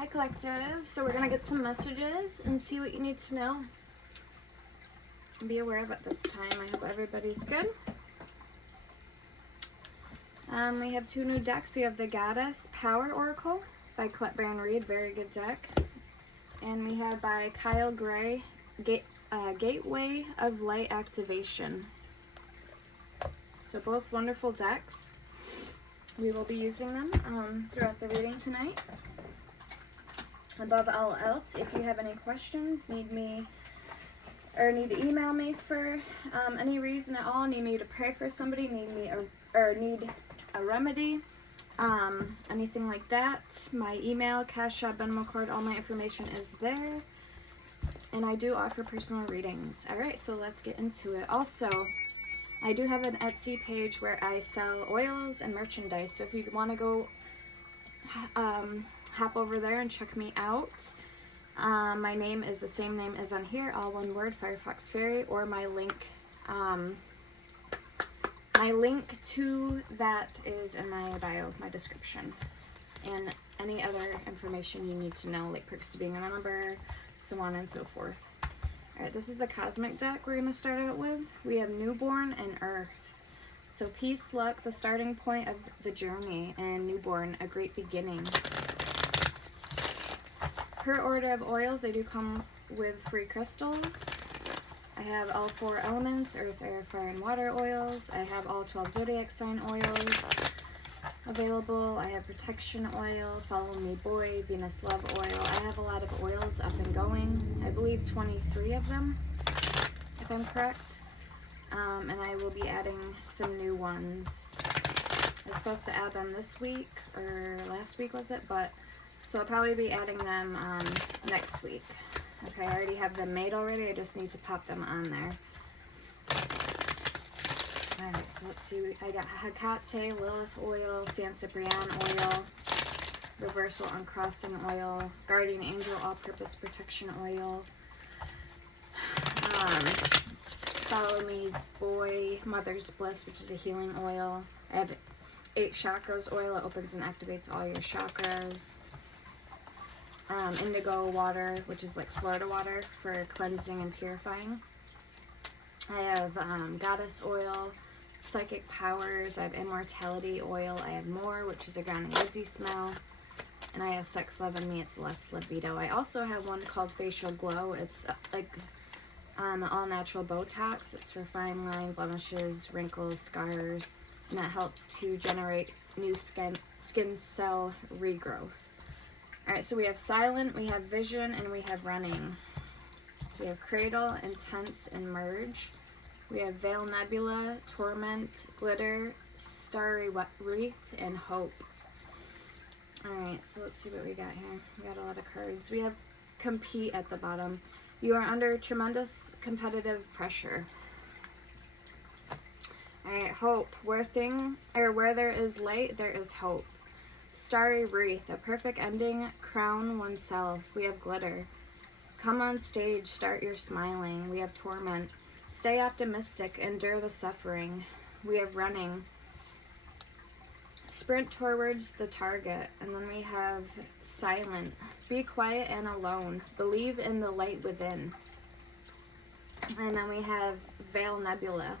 Hi Collective. So we're going to get some messages and see what you need to know. Be aware of it this time. I hope everybody's good. We have two new decks. We have the Goddess Power Oracle by Colette Baron-Reid. Very good deck. And we have by Kyle Gray, Gateway of Light Activation. So both wonderful decks. We will be using them throughout the reading tonight. Above all else, if you have any questions, need to email me for any reason at all, need me to pray for somebody, need a remedy, anything like that, my email, Cash App, Venmo card, all my information is there. And I do offer personal readings. Alright, so let's get into it. Also, I do have an Etsy page where I sell oils and merchandise, so if you want to go hop over there and check me out. My name is the same name as on here, all one word, Firefox Fairy, or my link to that is in my bio, my description, and any other information you need to know, like perks to being a member, so on and so forth. Alright, this is the Cosmic deck we're going to start out with. We have Newborn and Earth. So peace, luck, the starting point of the journey, and Newborn, a great beginning. Per order of oils, they do come with free crystals. I have all 4 elements, earth, air, fire, and water oils. I have all 12 zodiac sign oils available. I have protection oil, follow me boy, Venus love oil. I have a lot of oils up and going. I believe 23 of them, if I'm correct. And I will be adding some new ones. I was supposed to add them this week, or last week was it? So I'll probably be adding them next week. Okay, I already have them made already. I just need to pop them on there. Alright, so let's see. I got Hecate, Lilith oil, San Ciprian oil, Reversal Uncrossing oil, Guardian Angel All-Purpose Protection oil, Follow Me Boy, Mother's Bliss, which is a healing oil. I have 8 Chakras oil. It opens and activates all your chakras. Indigo water, which is like Florida water for cleansing and purifying. I have Goddess oil, Psychic powers. I have Immortality oil. I have More, which is a grounding woodsy smell. And I have Sex, Love, and Me. It's less libido. I also have one called Facial Glow. It's like all natural Botox. It's for fine line, blemishes, wrinkles, scars, and it helps to generate new skin cell regrowth. Alright, so we have Silent, we have Vision, and we have Running. We have Cradle, Intense, and Merge. We have Veil Nebula, Torment, Glitter, Starry Wreath, and Hope. Alright, so let's see what we got here. We got a lot of cards. We have Compete at the bottom. You are under tremendous competitive pressure. Alright, Hope. Where there is light, there is hope. Starry Wreath, a perfect ending, crown oneself. We have Glitter. Come on stage, start your smiling. We have Torment. Stay optimistic, endure the suffering. We have Running. Sprint towards the target. And then we have Silent. Be quiet and alone. Believe in the light within. And then we have Veil Nebula.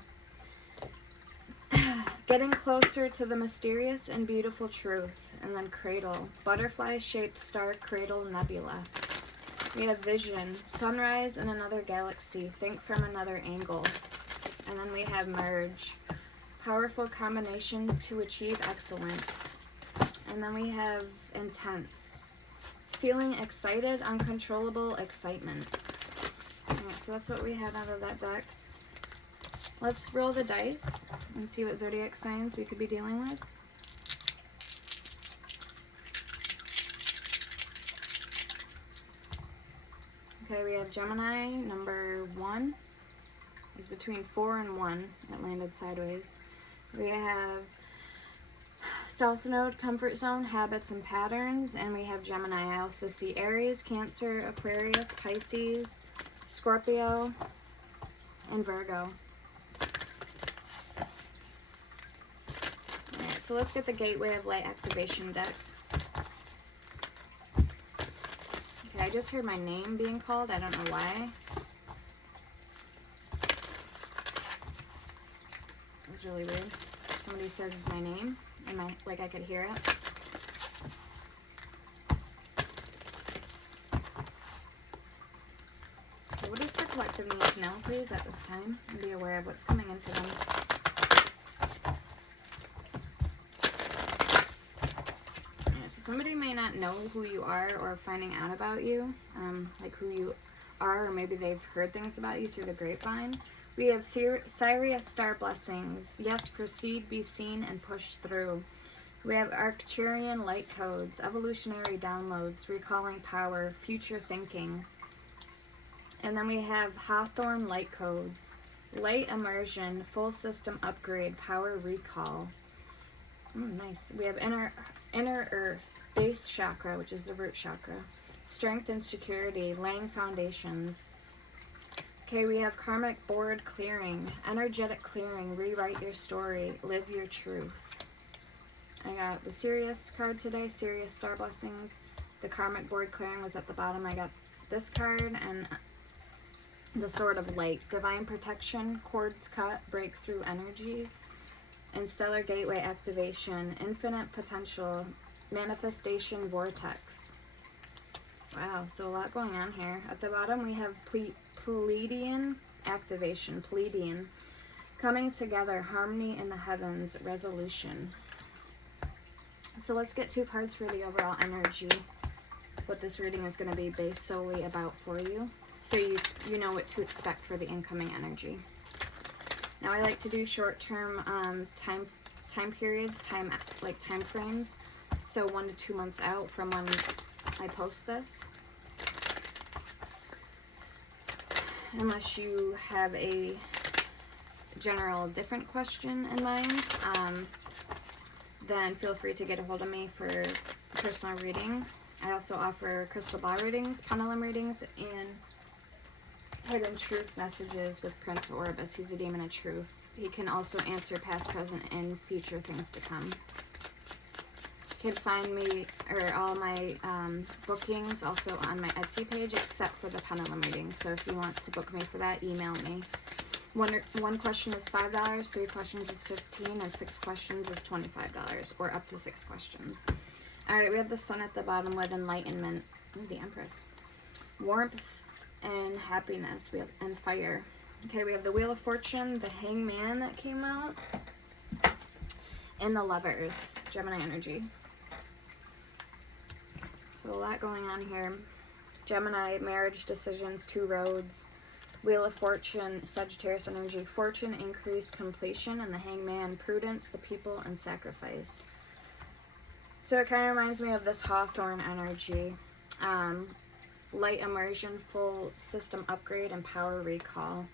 Getting closer to the mysterious and beautiful truth. And then Cradle, butterfly-shaped star cradle nebula. We have Vision, sunrise in another galaxy, think from another angle. And then we have Merge, powerful combination to achieve excellence. And then we have Intense, feeling excited, uncontrollable excitement. Alright, so that's what we had out of that deck. Let's roll the dice and see what zodiac signs we could be dealing with. Okay, we have Gemini, number 1. It's between 4 and 1. It landed sideways. We have South Node, Comfort Zone, Habits and Patterns, and we have Gemini. I also see Aries, Cancer, Aquarius, Pisces, Scorpio, and Virgo. Alright, so let's get the Gateway of Light Activation deck. I just heard my name being called. I don't know why. It was really weird. Somebody said my name, and like I could hear it. Okay, what does the collective need to know, please, at this time? And be aware of what's coming in for them. So somebody may not know who you are or finding out about you, like who you are, or maybe they've heard things about you through the grapevine. We have Sirius star blessings. Yes, proceed, be seen, and push through. We have Arcturian light codes, evolutionary downloads, recalling power, future thinking. And then we have Hawthorne light codes, light immersion, full system upgrade, power recall. Nice. We have inner earth, base chakra, which is the root chakra, strength and security, laying foundations. Okay, we have karmic board clearing, energetic clearing, rewrite your story, live your truth. I got the Sirius card today, Sirius star blessings. The karmic board clearing was at the bottom. I got this card and the sword of light, divine protection, cords cut, breakthrough energy. And stellar gateway activation, infinite potential, manifestation vortex. Wow, so a lot going on here. At the bottom we have Pleiadian activation, Pleiadian, coming together, harmony in the heavens, resolution. So let's get 2 cards for the overall energy, what this reading is going to be based solely about for you, so you know what to expect for the incoming energy. Now I like to do short-term time periods, time frames, so 1 to 2 months out from when I post this. Unless you have a general different question in mind, then feel free to get a hold of me for personal reading. I also offer crystal ball readings, pendulum readings, and hidden truth messages with Prince Orbis. He's a demon of truth. He can also answer past, present, and future things to come. You can find me, or all my bookings also on my Etsy page, except for the pendulum readings. So if you want to book me for that, email me. One question is $5, 3 questions is $15, and 6 questions is $25, or up to 6 questions. Alright, we have the sun at the bottom with enlightenment, the Empress. Warmth and happiness, and fire. Okay, we have the Wheel of Fortune, the Hangman that came out, and the Lovers, Gemini energy. So a lot going on here. Gemini, marriage decisions, 2 roads. Wheel of Fortune, Sagittarius energy, fortune, increase, completion, and the Hangman, prudence, the people, and sacrifice. So it kind of reminds me of this Hawthorne energy. Light immersion, full system upgrade, and power recall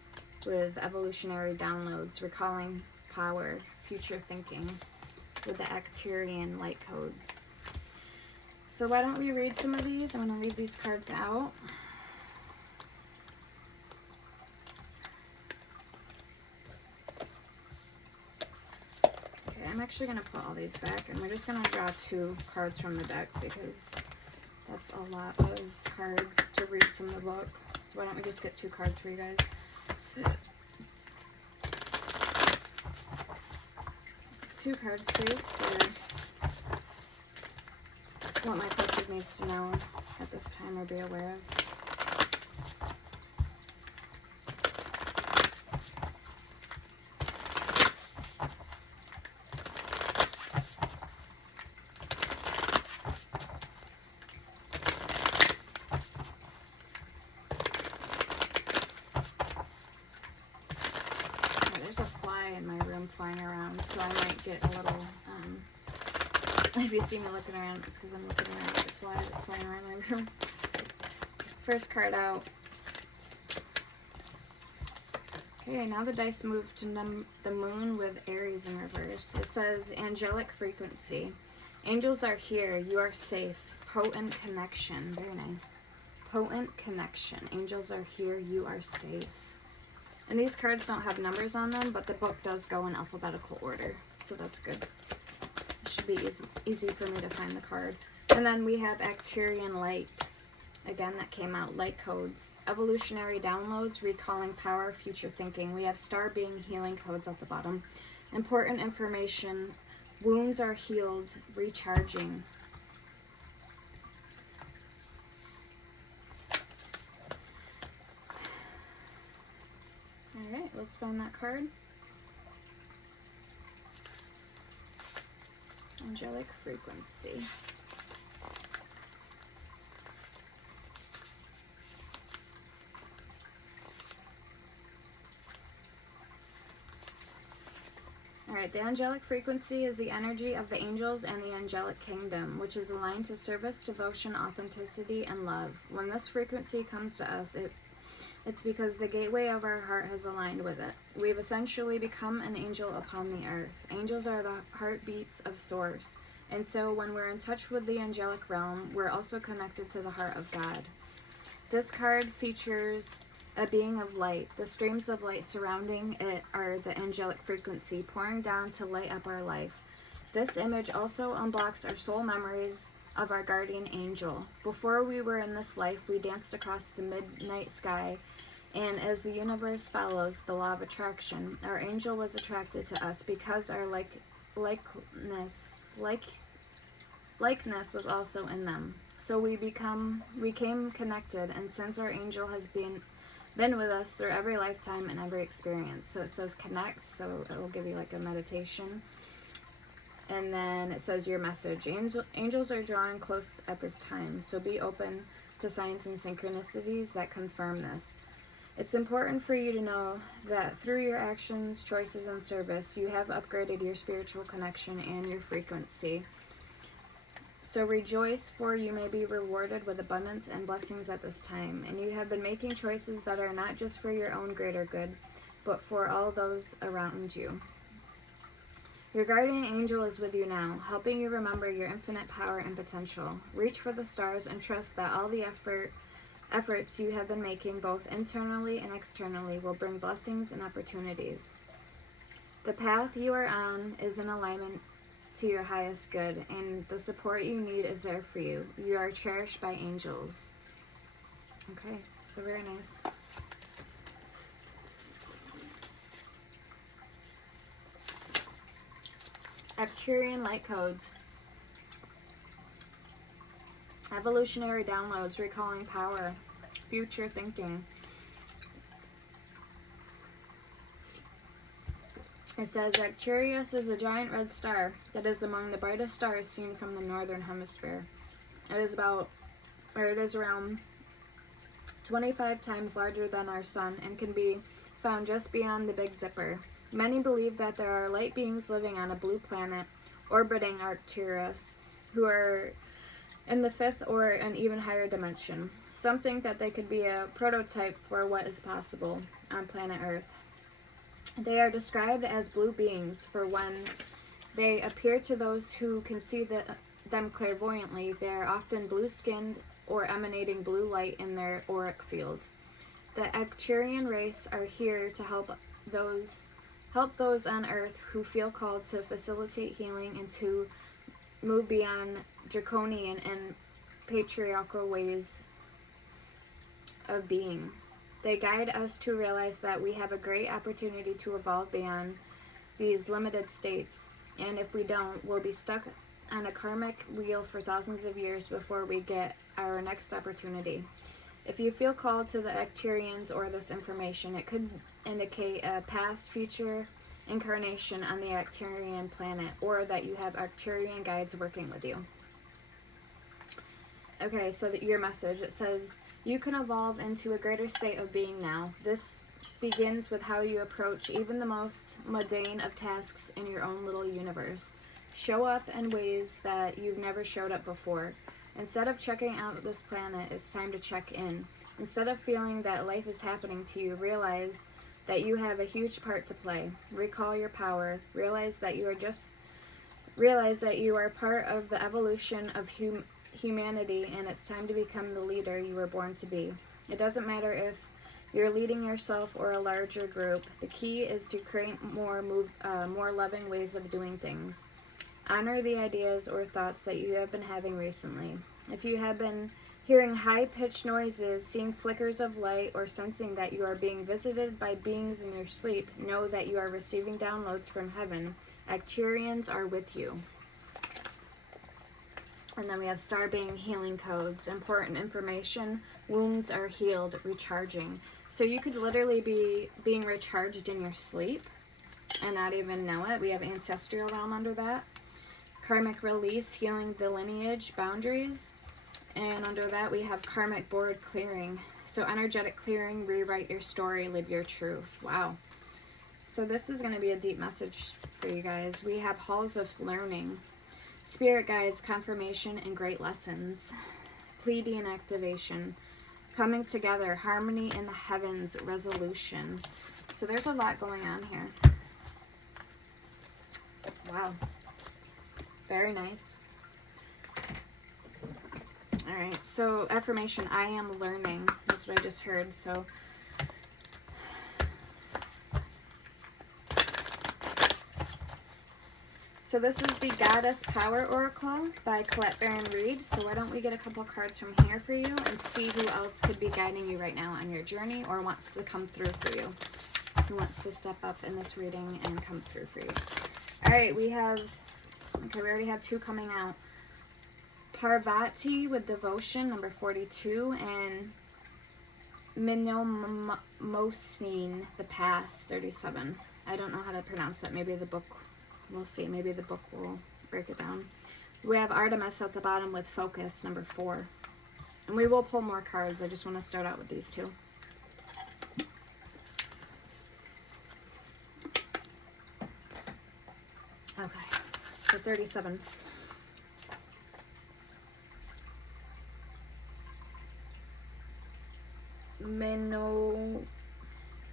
with evolutionary downloads, recalling power, future thinking with the Arcturian light codes. So why don't we read some of these? I'm going to read these cards out. Okay, I'm actually going to put all these back, and we're just going to draw 2 cards from the deck because that's a lot of cards to read from the book. So why don't we just get 2 cards for you guys? 2 cards, please, for what my collective needs to know at this time or be aware of. There's a fly in my room flying around, so I might get a little, if you see me looking around, it's because I'm looking around at the fly that's flying around my room. First card out. Okay, now the dice move to the moon with Aries in reverse. It says, angelic frequency. Angels are here. You are safe. Potent connection. Very nice. Potent connection. Angels are here. You are safe. And these cards don't have numbers on them, but the book does go in alphabetical order, so that's good. It should be easy for me to find the card. And then we have Arcturian light. again, that came out, light codes, evolutionary downloads, recalling power, future thinking. We have star being, healing codes at the bottom. Important information, wounds are healed, recharging. All right, let's find that card. Angelic frequency. Alright, the angelic frequency is the energy of the angels and the angelic kingdom, which is aligned to service, devotion, authenticity, and love. When this frequency comes to us, it's because the gateway of our heart has aligned with it. We've essentially become an angel upon the earth. Angels are the heartbeats of Source, and so when we're in touch with the angelic realm, we're also connected to the heart of God. This card features a being of light. The streams of light surrounding it are the angelic frequency pouring down to light up our life. This image also unblocks our soul memories of our guardian angel. Before we were in this life, we danced across the midnight sky, and as the universe follows the law of attraction, our angel was attracted to us because our likeness was also in them. So we became connected, and since our angel has been with us through every lifetime and every experience. So it says connect, so it will give you like a meditation. And then it says your message. Angels are drawing close at this time, so be open to signs and synchronicities that confirm this. It's important for you to know that through your actions, choices, and service, you have upgraded your spiritual connection and your frequency. So rejoice, for you may be rewarded with abundance and blessings at this time. And you have been making choices that are not just for your own greater good, but for all those around you. Your guardian angel is with you now, helping you remember your infinite power and potential. Reach for the stars and trust that all the efforts you have been making, both internally and externally, will bring blessings and opportunities. The path you are on is in alignment to your highest good, and the support you need is there for you. You are cherished by angels. Okay, so very nice. Arcturian light codes. Evolutionary downloads, recalling power, future thinking. It says Arcturus is a giant red star that is among the brightest stars seen from the northern hemisphere. It is around 25 times larger than our sun and can be found just beyond the Big Dipper. Many believe that there are light beings living on a blue planet orbiting Arcturus who are in the fifth or an even higher dimension. Some think that they could be a prototype for what is possible on planet Earth. They are described as blue beings, for when they appear to those who can see them clairvoyantly, they are often blue-skinned or emanating blue light in their auric field. The Arcturian race are here to help those on Earth who feel called to facilitate healing and to move beyond draconian and patriarchal ways of being. They guide us to realize that we have a great opportunity to evolve beyond these limited states, and if we don't, we'll be stuck on a karmic wheel for thousands of years before we get our next opportunity. If you feel called to the Arcturians or this information, it could indicate a past, future incarnation on the Arcturian planet, or that you have Arcturian guides working with you. Okay, so your message, it says, you can evolve into a greater state of being now. This begins with how you approach even the most mundane of tasks in your own little universe. Show up in ways that you've never showed up before. Instead of checking out this planet, it's time to check in. Instead of feeling that life is happening to you, realize that you have a huge part to play. Recall your power. Realize that you are part of the evolution of humanity, and it's time to become the leader you were born to be. It doesn't matter if you're leading yourself or a larger group. The key is to create more loving ways of doing things. Honor the ideas or thoughts that you have been having recently. If you have been Hearing high-pitched noises, seeing flickers of light, or sensing that you are being visited by beings in your sleep, know that you are receiving downloads from heaven. Acturians are with you. And then we have star being healing codes. Important information. Wounds are healed, recharging. So you could literally be being recharged in your sleep and not even know it. We have ancestral realm under that. Karmic release, healing the lineage boundaries. And under that we have karmic board clearing. So energetic clearing, rewrite your story, live your truth. Wow. So this is going to be a deep message for you guys. We have halls of learning. Spirit guides, confirmation, and great lessons. Pleiadian activation. Coming together, harmony in the heavens, resolution. So there's a lot going on here. Wow. Very nice. Alright, so affirmation, I am learning. That's what I just heard. So this is the Goddess Power Oracle by Colette Baron Reid. So why don't we get a couple cards from here for you and see who else could be guiding you right now on your journey or wants to come through for you. Who wants to step up in this reading and come through for you. Alright, we have, okay, we already have two coming out. Parvati with devotion, number 42, and Minomosine, the past, 37. I don't know how to pronounce that. Maybe the book, we'll see. Maybe the book will break it down. We have Artemis at the bottom with focus, number 4. And we will pull more cards. I just want to start out with these two. Okay, so 37.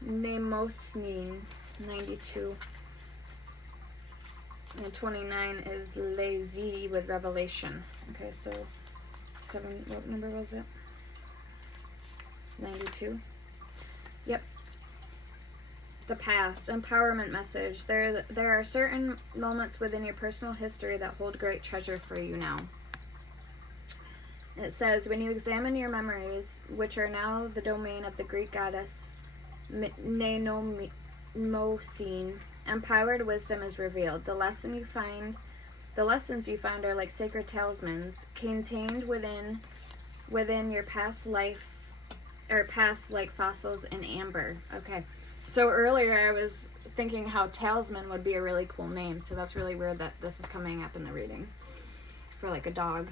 Mnemosine, 92. And 29 is Lazy with revelation. Okay, so 7, what number was it? 92. Yep. The past, empowerment message. There are certain moments within your personal history that hold great treasure for you now. It says, when you examine your memories, which are now the domain of the Greek goddess Mnemosyne, empowered wisdom is revealed. The lessons you find are like sacred talismans, contained within your past life, or past like fossils in amber. Okay, so earlier I was thinking how talisman would be a really cool name, so that's really weird that this is coming up in the reading for like a dog.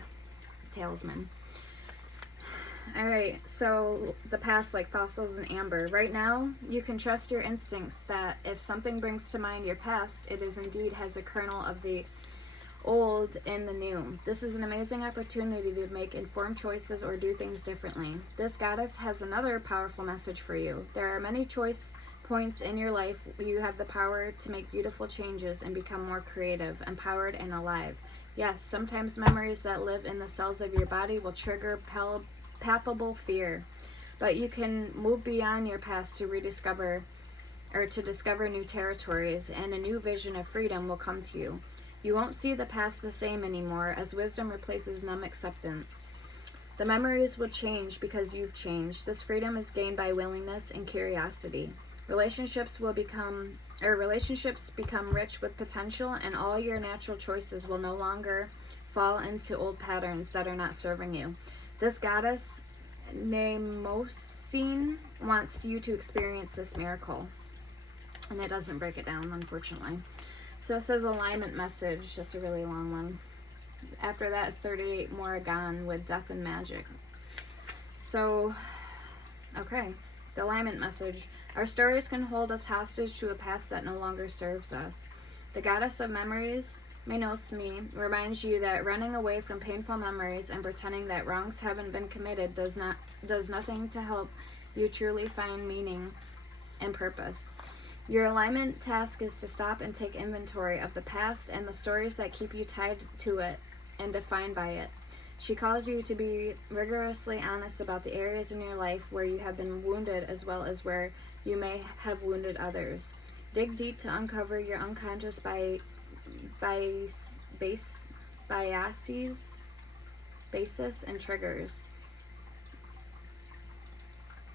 Talisman. Alright, so the past like fossils and amber. Right now, you can trust your instincts that if something brings to mind your past, it is indeed has a kernel of the old in the new. This is an amazing opportunity to make informed choices or do things differently. This goddess has another powerful message for you. There are many choice points in your life where you have the power to make beautiful changes and become more creative, empowered, and alive. Yes, sometimes memories that live in the cells of your body will trigger palpable fear, but you can move beyond your past to rediscover or to discover new territories, and a new vision of freedom will come to you. You won't see the past the same anymore as wisdom replaces numb acceptance. The memories will change because you've changed. This freedom is gained by willingness and curiosity. Relationships become rich with potential, and all your natural choices will no longer fall into old patterns that are not serving you. This goddess, Mnemosine, wants you to experience this miracle. And it doesn't break it down, unfortunately. So it says alignment message. That's a really long one. After that is 38 Morrigan with death and magic. So, okay. The alignment message. Our stories can hold us hostage to a past that no longer serves us. The goddess of memories, Mnemosyne, reminds you that running away from painful memories and pretending that wrongs haven't been committed does nothing to help you truly find meaning and purpose. Your alignment task is to stop and take inventory of the past and the stories that keep you tied to it and defined by it. She calls you to be rigorously honest about the areas in your life where you have been wounded as well as where you may have wounded others. Dig deep to uncover your unconscious basis and triggers.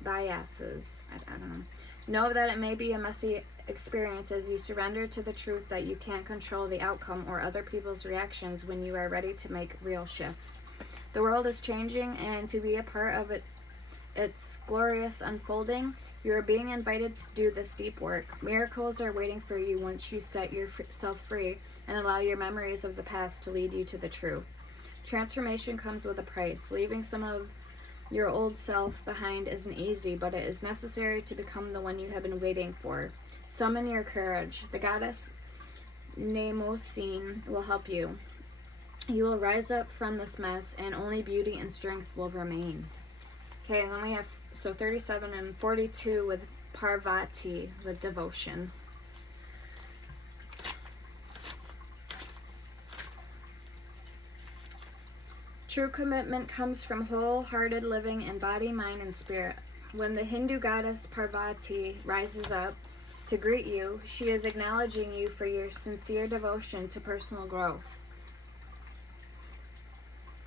biases. I don't know. Know that it may be a messy experience as you surrender to the truth that you can't control the outcome or other people's reactions when you are ready to make real shifts. The world is changing, and to be a part of its glorious unfolding, you are being invited to do this deep work. Miracles are waiting for you once you set yourself free and allow your memories of the past to lead you to the truth. Transformation comes with a price. Leaving some of your old self behind isn't easy, but it is necessary to become the one you have been waiting for. Summon your courage. The goddess Mnemosyne will help you. You will rise up from this mess, and only beauty and strength will remain. Okay, and then we have 37 and 42 with Parvati, with devotion. True commitment comes from wholehearted living in body, mind, and spirit. When the Hindu goddess Parvati rises up to greet you, she is acknowledging you for your sincere devotion to personal growth.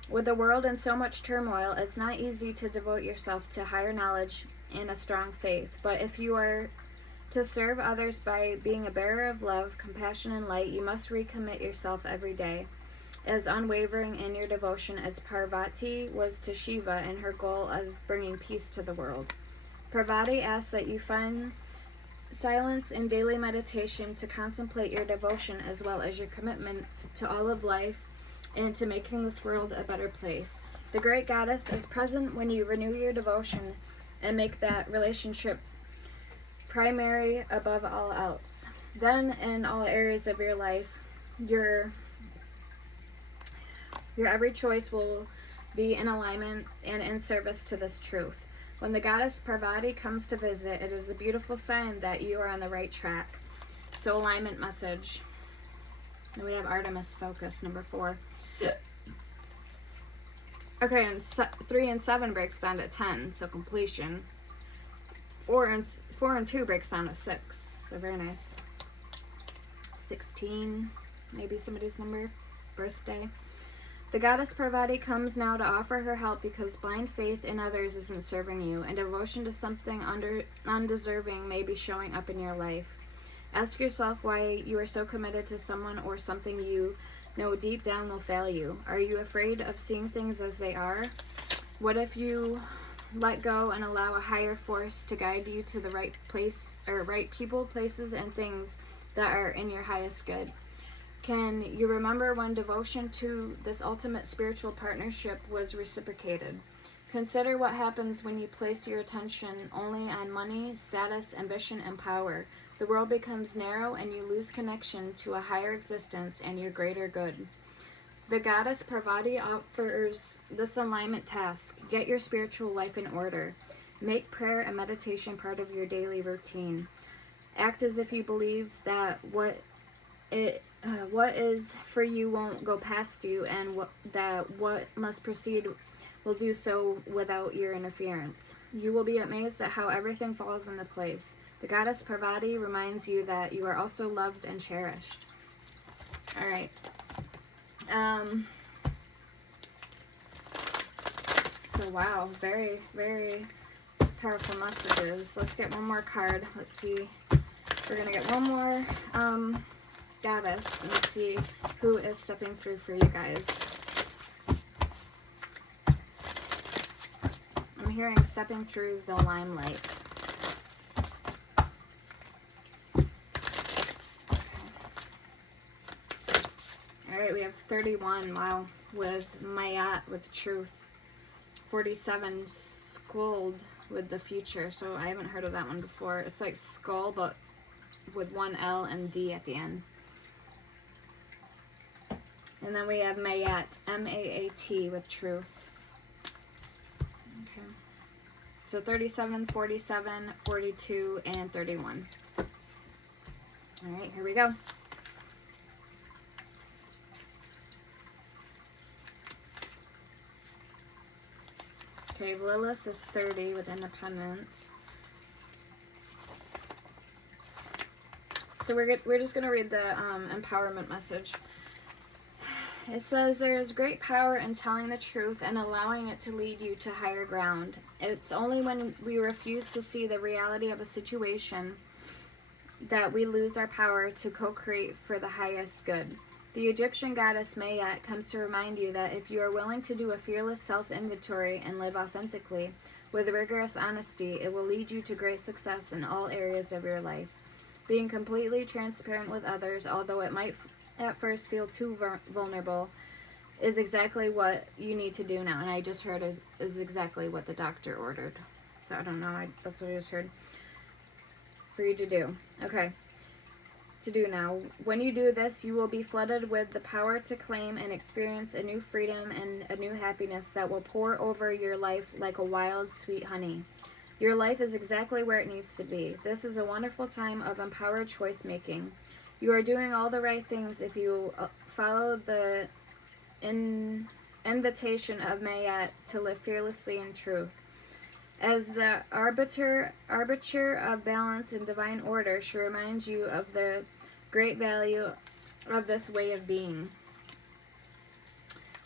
With the world in so much turmoil, it's not easy to devote yourself to higher knowledge and a strong faith. But if you are to serve others by being a bearer of love, compassion, and light, you must recommit yourself every day, as unwavering in your devotion as Parvati was to Shiva in her goal of bringing peace to the world. Parvati asks that you find silence in daily meditation to contemplate your devotion as well as your commitment to all of life and to making this world a better place. The great goddess is present when you renew your devotion and make that relationship primary above all else. Then, in all areas of your life, your every choice will be in alignment and in service to this truth. When the goddess Parvati comes to visit, it is a beautiful sign that you are on the right track. So, alignment message. And we have Artemis focus, number 4. Okay, and 3 and 7 breaks down to 10, so completion. 4 and 2 breaks down to 6, so very nice. 16, maybe somebody's number, birthday. The goddess Parvati comes now to offer her help because blind faith in others isn't serving you, and devotion to something undeserving may be showing up in your life. Ask yourself why you are so committed to someone or something you know deep down will fail you. Are you afraid of seeing things as they are? What if you let go and allow a higher force to guide you to the right place, or right people, places, and things that are in your highest good? Can you remember when devotion to this ultimate spiritual partnership was reciprocated? Consider what happens when you place your attention only on money, status, ambition, and power. The world becomes narrow and you lose connection to a higher existence and your greater good. The goddess Parvati offers this alignment task. Get your spiritual life in order. Make prayer and meditation part of your daily routine. Act as if you believe that what is for you won't go past you, and what must proceed will do so without your interference. You will be amazed at how everything falls into place. The goddess Parvati reminds you that you are also loved and cherished. All right. So wow, very, very powerful messages. Let's get one more card. Let's see. We're gonna get one more goddess and see who is stepping through for you guys. I'm hearing stepping through the limelight. Alright, we have 31, wow, with Mayat, with truth. 47, Skuld, with the future. So I haven't heard of that one before. It's like skull, but with one L and D at the end. And then we have Mayat, M-A-A-T, with truth. Okay. So 37, 47, 42, and 31. Alright, here we go. Okay, Lilith is 30 with independence. So we're just going to read the empowerment message. It says there is great power in telling the truth and allowing it to lead you to higher ground. It's only when we refuse to see the reality of a situation that we lose our power to co-create for the highest good. The Egyptian goddess Mayat comes to remind you that if you are willing to do a fearless self-inventory and live authentically, with rigorous honesty, it will lead you to great success in all areas of your life. Being completely transparent with others, although it might at first feel too vulnerable, is exactly what you need to do now. And I just heard is exactly what the doctor ordered. So I don't know, that's what I just heard for you to do. Okay, to do now. When you do this, you will be flooded with the power to claim and experience a new freedom and a new happiness that will pour over your life like a wild, sweet honey. Your life is exactly where it needs to be. This is a wonderful time of empowered choice making. You are doing all the right things if you follow the invitation of Mayat to live fearlessly in truth. As the arbiter of balance and divine order, she reminds you of the great value of this way of being.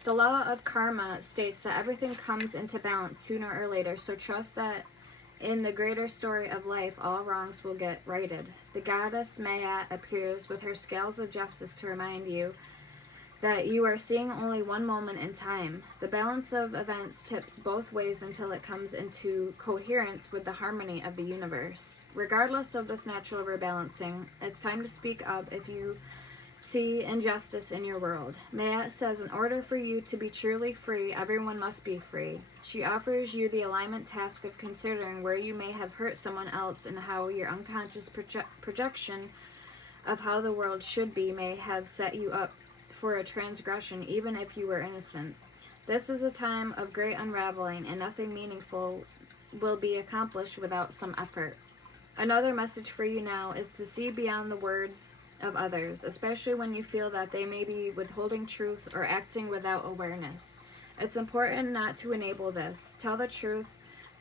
The law of karma states that everything comes into balance sooner or later, so trust that in the greater story of life, all wrongs will get righted. The goddess Mayat appears with her scales of justice to remind you that you are seeing only one moment in time. The balance of events tips both ways until it comes into coherence with the harmony of the universe. Regardless of this natural rebalancing, it's time to speak up if you see injustice in your world. Mayat says in order for you to be truly free, everyone must be free. She offers you the alignment task of considering where you may have hurt someone else and how your unconscious projection of how the world should be may have set you up for a transgression, even if you were innocent. This is a time of great unraveling, and nothing meaningful will be accomplished without some effort. Another message for you now is to see beyond the words of others, especially when you feel that they may be withholding truth or acting without awareness. It's important not to enable this. Tell the truth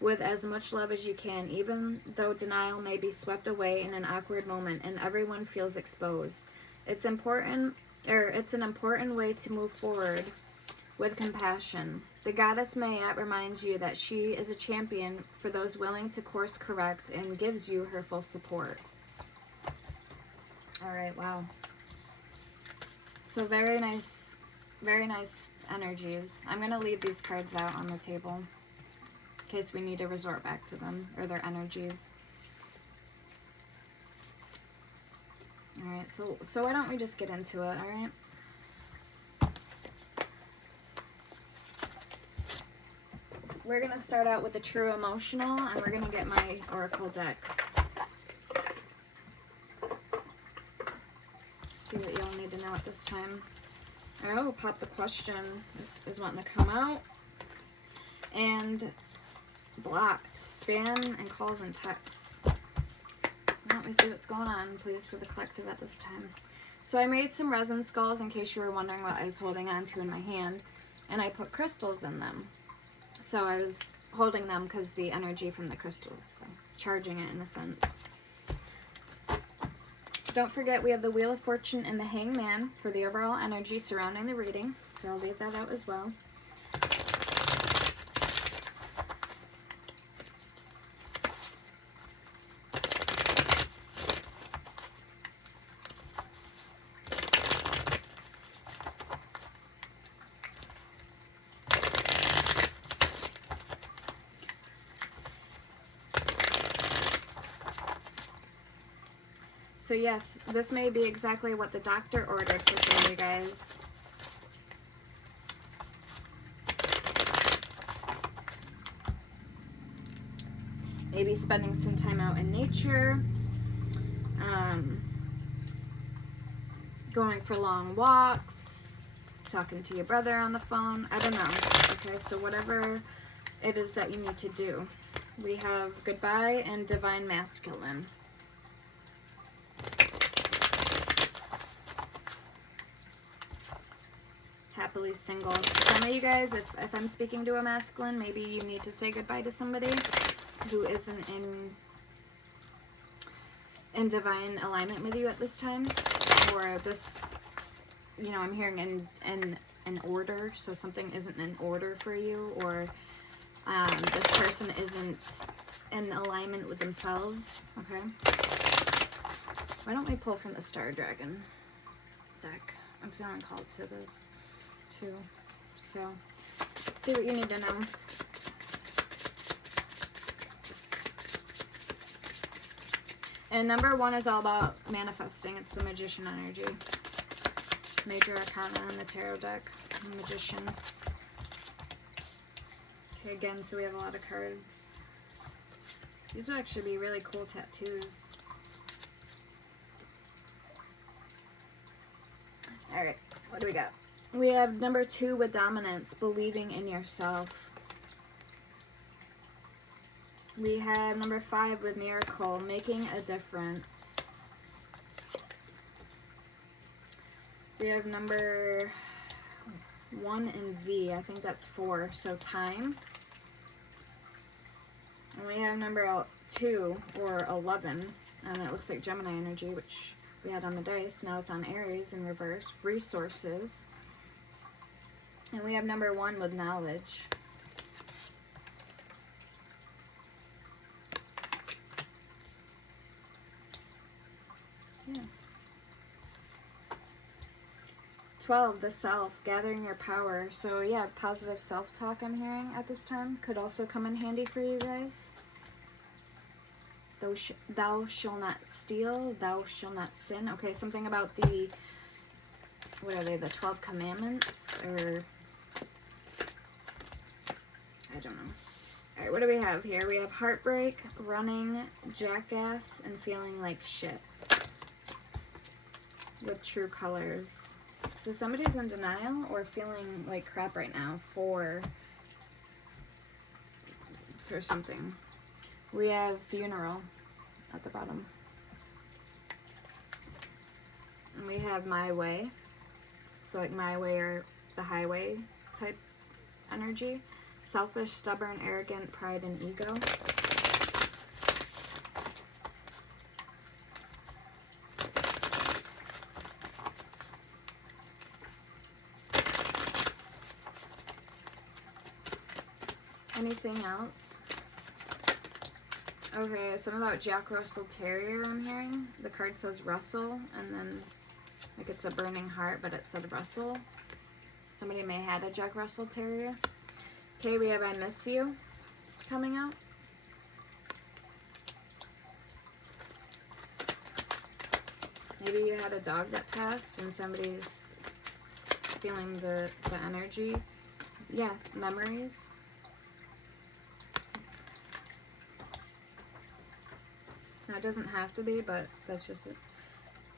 with as much love as you can, even though denial may be swept away in an awkward moment and everyone feels exposed. It's an important way to move forward with compassion. The goddess Mayat reminds you that she is a champion for those willing to course correct and gives you her full support. All right, wow. So very nice energies. I'm going to leave these cards out on the table in case we need to resort back to them or their energies. All right, so why don't we just get into it, all right? We're going to start out with the true emotional, and we're going to get my oracle deck. See what y'all need to know at this time. Oh, pop the question is wanting to come out. And blocked. Spam and calls and texts. Let me see what's going on, please, for the collective at this time. So I made some resin skulls in case you were wondering what I was holding on to in my hand. And I put crystals in them. So I was holding them because the energy from the crystals. So charging it in a sense. So don't forget we have the Wheel of Fortune and the Hangman for the overall energy surrounding the reading. So I'll leave that out as well. So yes, this may be exactly what the doctor ordered for some of you guys. Maybe spending some time out in nature, going for long walks, talking to your brother on the phone, I don't know. Okay, so whatever it is that you need to do. We have Goodbye and Divine Masculine. Happily single. Some of you guys, if I'm speaking to a masculine, maybe you need to say goodbye to somebody who isn't in divine alignment with you at this time. Or this, you know, I'm hearing in in order, so something isn't in order for you, or this person isn't in alignment with themselves, okay? Why don't we pull from the Star Dragon deck? I'm feeling called to this too. So, see what you need to know. And number 1 is all about manifesting. It's the Magician energy. Major Arcana in the Tarot deck. Magician. Okay, again, so we have a lot of cards. These would actually be really cool tattoos. Alright, what do we got? We have number 2 with dominance, believing in yourself. We have number 5 with miracle, making a difference. We have number 1 in V, I think that's 4, so time. And we have number 2, or 11, and it looks like Gemini energy, which we had on the dice. Now it's on Aries in reverse, resources. And we have number 1 with knowledge. Yeah. 12, the self, gathering your power. So yeah, positive self-talk I'm hearing at this time could also come in handy for you guys. Thou shall not steal, thou shall not sin. Okay, something about the, what are they, the 12 commandments, or I don't know. Alright, what do we have here? We have heartbreak, running, jackass, and feeling like shit. With true colors. So somebody's in denial or feeling like crap right now for something. We have funeral at the bottom. And we have my way. So like my way or the highway type energy. Selfish, stubborn, arrogant, pride, and ego. Anything else? Okay, something about Jack Russell Terrier I'm hearing. The card says Russell, and then like it's a burning heart, but it said Russell. Somebody may have had a Jack Russell Terrier. Okay, we have I Miss You coming out. Maybe you had a dog that passed and somebody's feeling the energy. Yeah, memories. Now, it doesn't have to be, but that's just,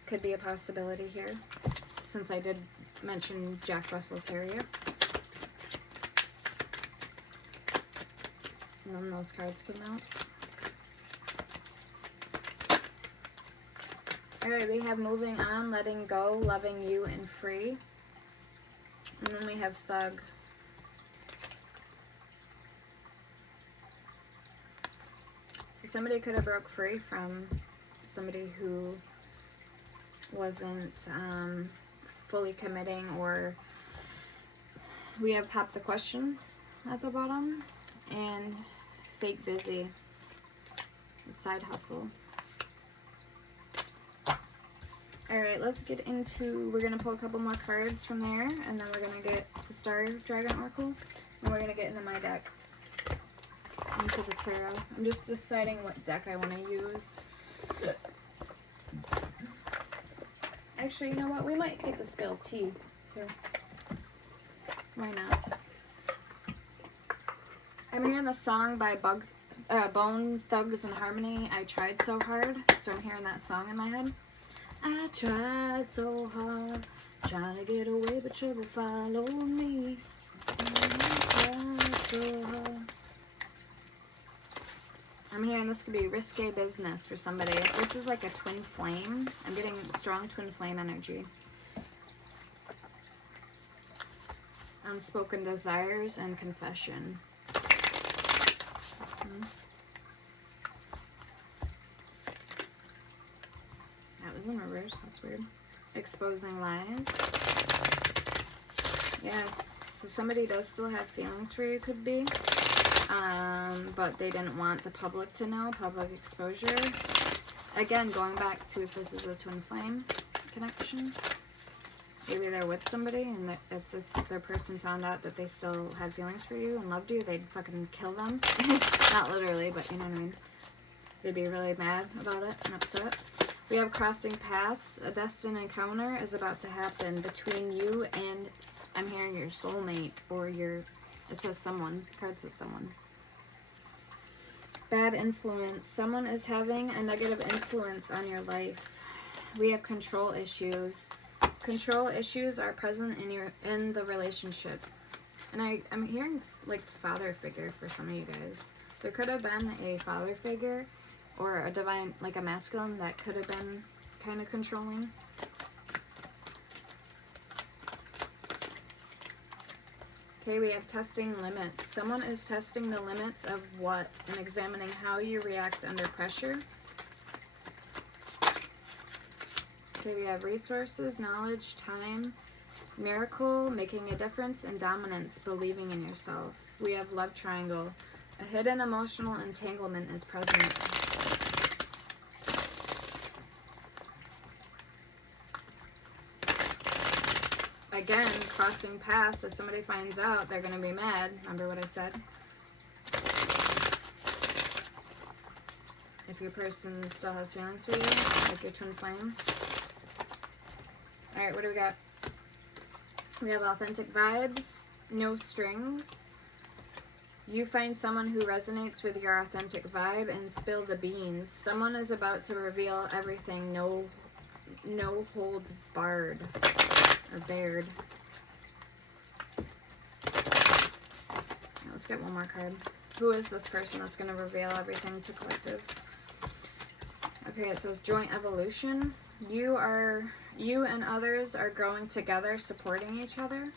could be a possibility here, since I did mention Jack Russell Terrier. And then those cards came out. Alright, we have moving on, letting go, loving you, and free. And then we have thug. So somebody could have broke free from somebody who wasn't fully committing, or we have pop the question at the bottom, and fake busy, side hustle. Alright, let's get into, we're going to pull a couple more cards from there, and then we're going to get the Star Dragon Oracle, and we're going to get into my deck, into the tarot. I'm just deciding what deck I want to use. Actually, you know what? We might take the Skill T, too. Why not? I'm hearing the song by Bone Thugs and Harmony, I Tried So Hard, so I'm hearing that song in my head. I tried so hard, trying to get away, but trouble followed me. I tried so hard. I'm hearing this could be risque business for somebody. If this is like a twin flame, I'm getting strong twin flame energy. Unspoken desires and confession. That was in reverse, that's weird. Exposing lies. Yes, so somebody does still have feelings for you, could be. But they didn't want the public to know, public exposure. Again, going back to if this is a twin flame connection. Maybe they're with somebody, and if their person found out that they still had feelings for you and loved you, they'd fucking kill them. Not literally, but you know what I mean. They'd be really mad about it and upset. We have crossing paths. A destined encounter is about to happen between you and, I'm hearing, your soulmate or your, it says someone. The card says someone. Bad influence. Someone is having a negative influence on your life. We have control issues. Control issues are present in the relationship. And I'm hearing like father figure for some of you guys. There could have been a father figure or a divine, like a masculine that could have been kind of controlling. Okay, we have testing limits. Someone is testing the limits of what and examining how you react under pressure. Okay, we have resources, knowledge, time, miracle, making a difference, and dominance, believing in yourself. We have love triangle. A hidden emotional entanglement is present. Again, crossing paths. If somebody finds out, they're going to be mad. Remember what I said? If your person still has feelings for you, like your twin flame. Alright, what do we got? We have authentic vibes, no strings. You find someone who resonates with your authentic vibe and spill the beans. Someone is about to reveal everything, no holds barred or bared. Let's get one more card. Who is this person that's going to reveal everything to collective? Okay, it says joint evolution. You and others are growing together, supporting each other.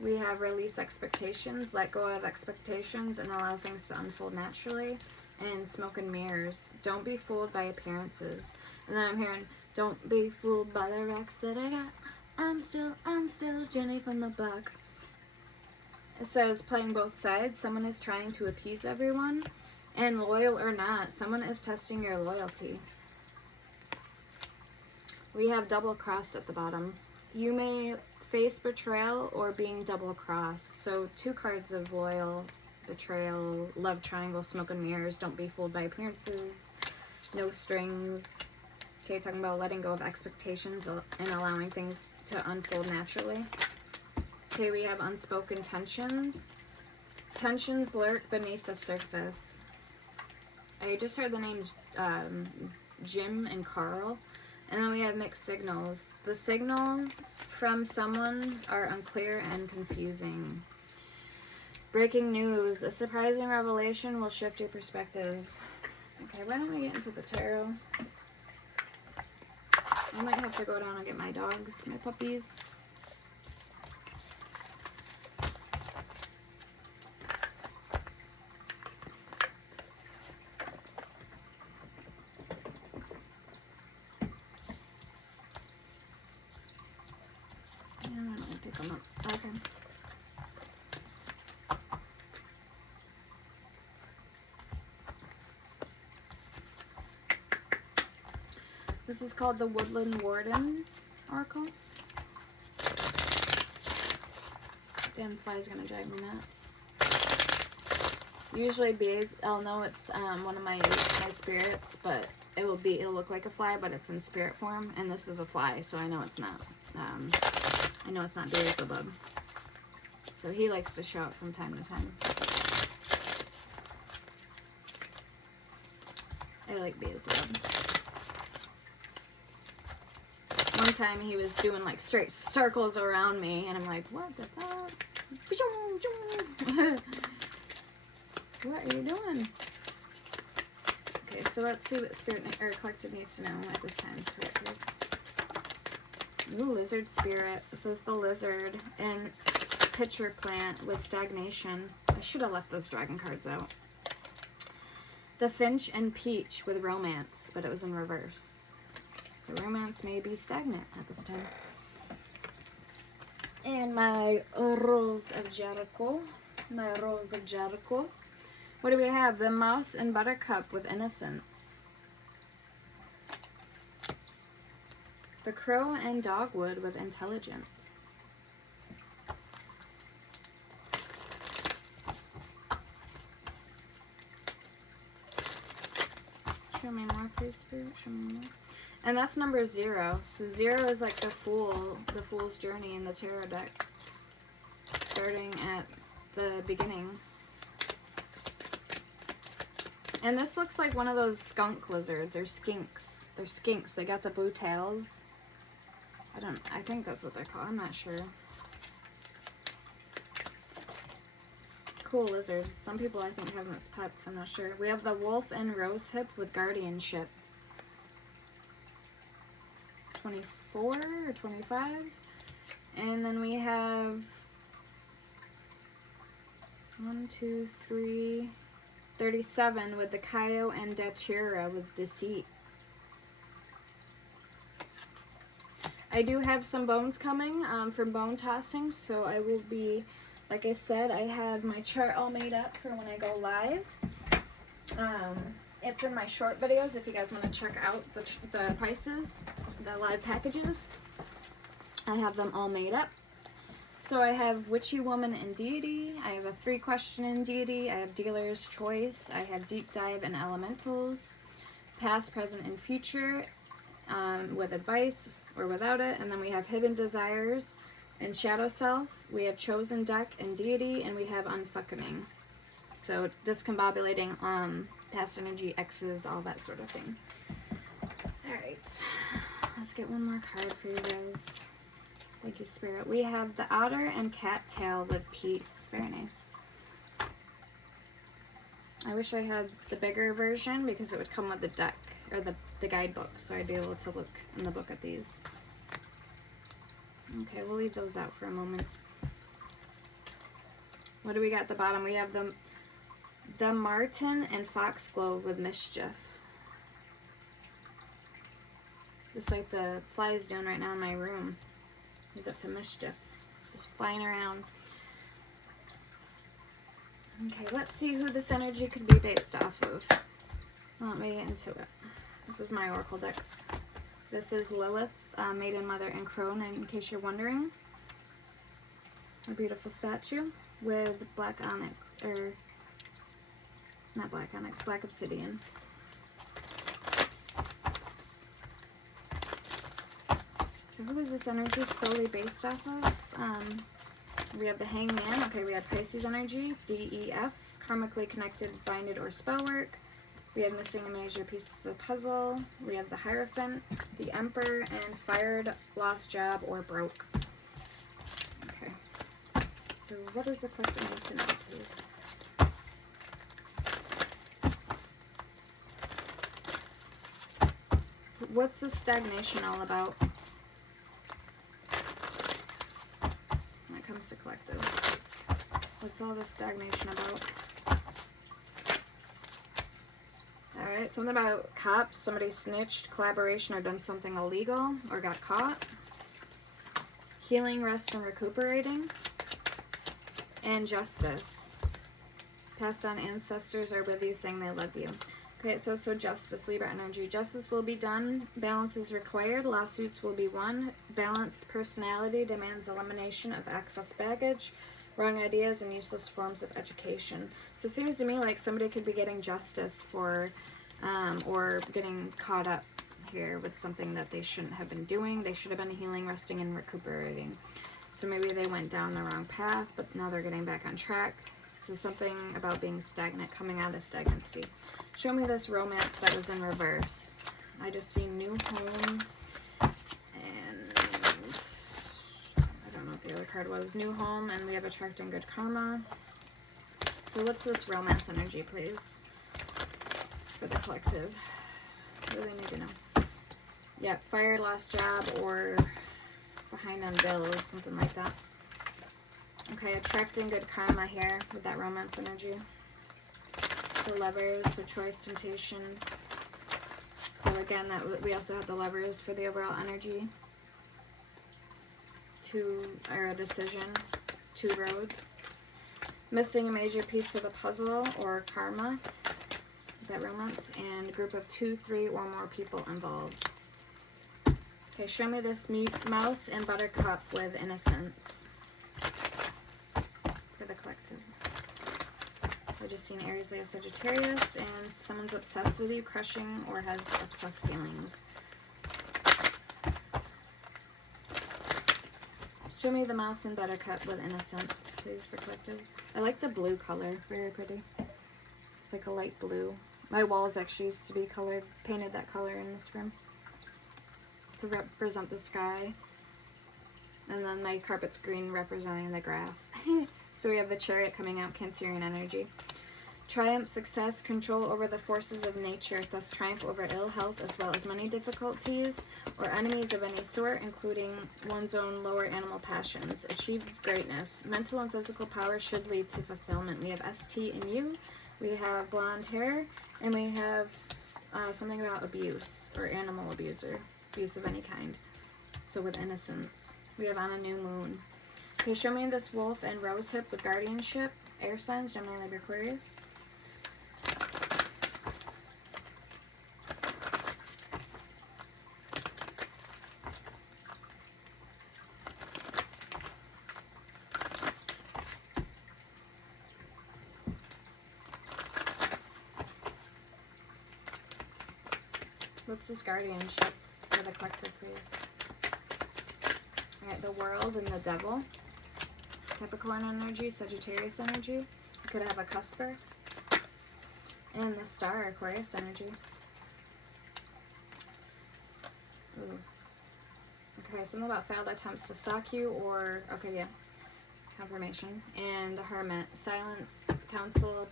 We have release expectations, let go of expectations, and allow things to unfold naturally. And smoke and mirrors. Don't be fooled by appearances. And then I'm hearing, don't be fooled by the rocks that I got. I'm still Jenny from the block. It says playing both sides. Someone is trying to appease everyone. And loyal or not, someone is testing your loyalty. We have double crossed at the bottom. You may face betrayal or being double crossed. So 2 cards of loyal, betrayal, love triangle, smoke and mirrors. Don't be fooled by appearances. No strings. Okay, talking about letting go of expectations and allowing things to unfold naturally. Okay, we have unspoken tensions. Tensions lurk beneath the surface. I just heard the names Jim and Carl. And then we have mixed signals. The signals from someone are unclear and confusing. Breaking news. A surprising revelation will shift your perspective. Okay, why don't we get into the tarot? I might have to go down and get my dogs, my puppies. This is called the Woodland Wardens Oracle. Damn fly's gonna drive me nuts. Usually bees, I'll know it's one of my spirits, but it'll look like a fly, but it's in spirit form, and this is a fly, so I know it's not. I know it's not Beelzebub. So he likes to show up from time to time. I like Beelzebub. One time he was doing like straight circles around me, and I'm like, what the fuck? What are you doing? Okay, so let's see what Spirit or Collective needs to know at this time, Spirit, please. Ooh, Lizard Spirit. This is the lizard and pitcher plant with stagnation. I should have left those dragon cards out. The Finch and Peach with romance, but it was in reverse. So romance may be stagnant at this time. And my Rose of Jericho. My Rose of Jericho. What do we have? The Mouse and Buttercup with Innocence. The Crow and Dogwood with Intelligence. Show me more, please, Spirit. Show me more. And that's number 0. So 0 is like the Fool's Journey in the tarot deck. Starting at the beginning. And this looks like one of those skunk lizards or skinks. They're skinks. They got the blue tails. I think that's what they're called. I'm not sure. Cool lizards. Some people I think have them as pets. I'm not sure. We have the Wolf and Rosehip with Guardianship. 24 or 25. And then we have 1, 2, 3, 37 with the Kaio and Datura with Deceit. I do have some bones coming from bone tossing, so I will be, like I said, I have my chart all made up for when I go live. It's in my short videos if you guys want to check out the prices, the live packages. I have them all made up. So I have Witchy Woman and Deity, I have a 3-question in Deity, I have Dealer's Choice, I have Deep Dive and Elementals, Past, Present, and Future, with advice or without it, and then we have Hidden Desires and Shadow Self, we have Chosen Deck and Deity, and we have Unfucking. So discombobulating past energy, exes, all that sort of thing. Alright, let's get one more card for you guys. Thank you, Spirit. We have the Otter and Cattail with Peace. Very nice. I wish I had the bigger version because it would come with the deck, or the guidebook, so I'd be able to look in the book at these. Okay, we'll leave those out for a moment. What do we got at the bottom? We have the Marten and Foxglove with Mischief. Just like the fly's doing right now in my room. He's up to mischief. Just flying around. Okay, let's see who this energy could be based off of. Let me get into it. This is my oracle deck. This is Lilith, Maiden, Mother, and Crone, in case you're wondering. A beautiful statue with black onyx, or not black onyx, black obsidian. So who is this energy solely based off of? We have the Hangman. Okay, we have Pisces energy, DEF, karmically connected, binded, or spell work. We have missing a major piece of the puzzle. We have the Hierophant, the Emperor, and fired, lost job, or broke. Okay. So what does the collector need to know, please? What's the stagnation all about? When it comes to collective. What's all this stagnation about? Alright, something about cops, somebody snitched, collaboration, or done something illegal, or got caught. Healing, rest, and recuperating. And justice. Passed on ancestors are with you, saying they love you. Okay, it says, so justice, Libra energy. Justice will be done. Balance is required. Lawsuits will be won. Balanced personality demands elimination of excess baggage, wrong ideas, and useless forms of education. So it seems to me like somebody could be getting justice for, or getting caught up here with something that they shouldn't have been doing. They should have been healing, resting, and recuperating. So maybe they went down the wrong path, but now they're getting back on track. So something about being stagnant, coming out of stagnancy. Show me this romance that was in reverse. I just see new home, and I don't know what the other card was. New home, and we have attracting good karma. So what's this romance energy, please, for the collective? What do they need to know? Yeah, fired, lost job, or behind on bills, something like that. Okay, attracting good karma here with that romance energy. The Lovers, so choice, temptation. So again, that we also have the Lovers for the overall energy. a decision, 2 roads. Missing a major piece to the puzzle or karma, that romance, and group of 2, 3, or more people involved. Okay, show me this mouse and buttercup with innocence for the collective. I just seen Aries, Leo, Sagittarius, and someone's obsessed with you, crushing, or has obsessed feelings. Show me the mouse and buttercup with innocence, please, for collective. I like the blue color, very pretty. It's like a light blue. My walls actually used to be painted that color in this room to represent the sky. And then my carpet's green, representing the grass. So we have the Chariot coming out, Cancerian energy. Triumph, success, control over the forces of nature, thus triumph over ill health as well as money difficulties or enemies of any sort, including one's own lower animal passions. Achieve greatness. Mental and physical power should lead to fulfillment. We have ST in you, we have blonde hair, and we have something about abuse or animal abuser, abuse of any kind. So with innocence. We have on a new moon. Okay, show me this wolf and rosehip with guardianship. Air signs, Gemini, Libra, Aquarius. What's this guardianship for the collective, please? Alright, the world and the devil. Capricorn energy, Sagittarius energy. You could have a cusper. And the star, Aquarius energy. Ooh. Okay, something about failed attempts to stalk you or, okay, yeah. Confirmation. And the hermit, silent counsel,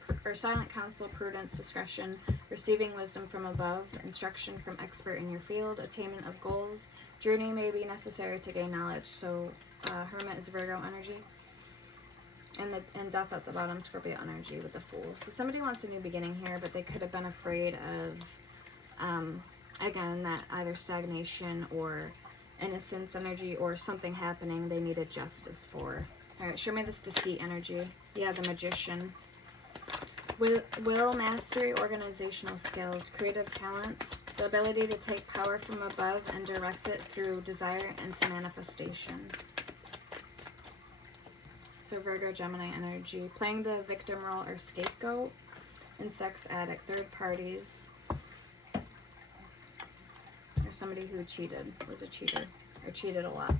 prudence, discretion, receiving wisdom from above, instruction from expert in your field, attainment of goals, journey may be necessary to gain knowledge. So hermit is Virgo energy, and death at the bottom, Scorpio energy with the Fool. So somebody wants a new beginning here, but they could have been afraid of again, that either stagnation or innocence energy or something happening they needed justice for. Alright, show me this deceit energy. Yeah, the Magician. Will, mastery, organizational skills, creative talents, the ability to take power from above and direct it through desire into manifestation. So Virgo, Gemini energy. Playing the victim role or scapegoat, and sex addict, third parties. Or somebody who cheated, was a cheater, or cheated a lot.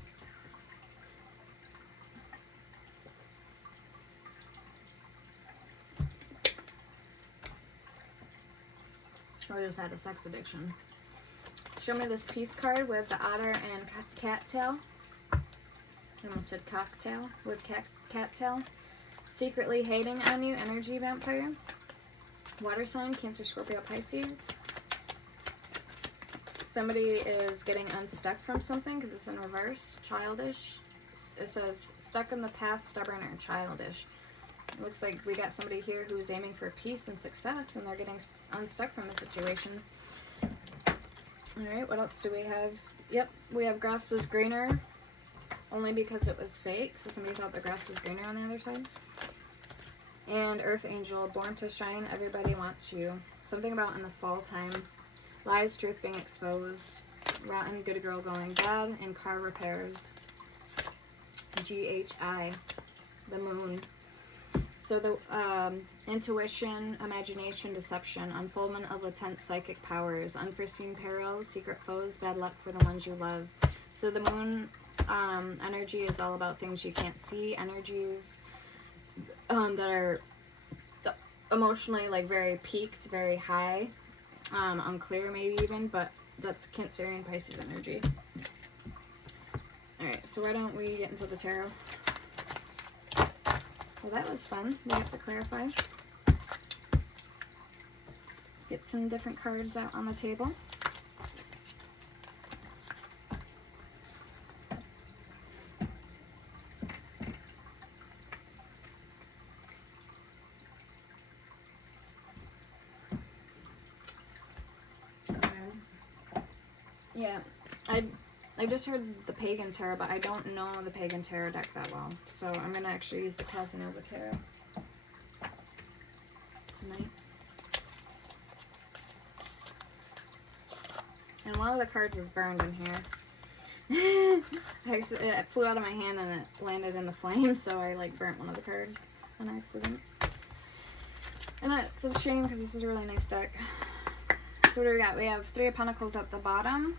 Or just had a sex addiction. Show me this peace card with the otter and cattail. I almost said cocktail with cattail. Secretly hating on you, energy vampire. Water sign, Cancer, Scorpio, Pisces. Somebody is getting unstuck from something because it's in reverse. Childish. It says stuck in the past, stubborn, or childish. It looks like we got somebody here who is aiming for peace and success, and they're getting unstuck from the situation. Alright, what else do we have? Yep, we have grass was greener, only because it was fake. So somebody thought the grass was greener on the other side. And Earth Angel, born to shine, everybody wants you. Something about in the fall time. Lies, truth being exposed. Rotten, good girl going bad. And car repairs. GHI, the moon. So the intuition, imagination, deception, unfoldment of latent psychic powers, unforeseen perils, secret foes, bad luck for the ones you love. So the moon energy is all about things you can't see, energies that are emotionally like very peaked, very high, unclear maybe even, but that's Cancerian Pisces energy. Alright, so why don't we get into the tarot? Well, that was fun. We have to clarify. Get some different cards out on the table. Yeah, I just heard the Pagan Tarot, but I don't know the Pagan Tarot deck that well. So I'm going to actually use the Casanova Tarot tonight. And one of the cards is burned in here. It flew out of my hand and it landed in the flame, so I like burnt one of the cards on accident. And that's a shame because this is a really nice deck. So what do we got? We have 3 of Pentacles at the bottom.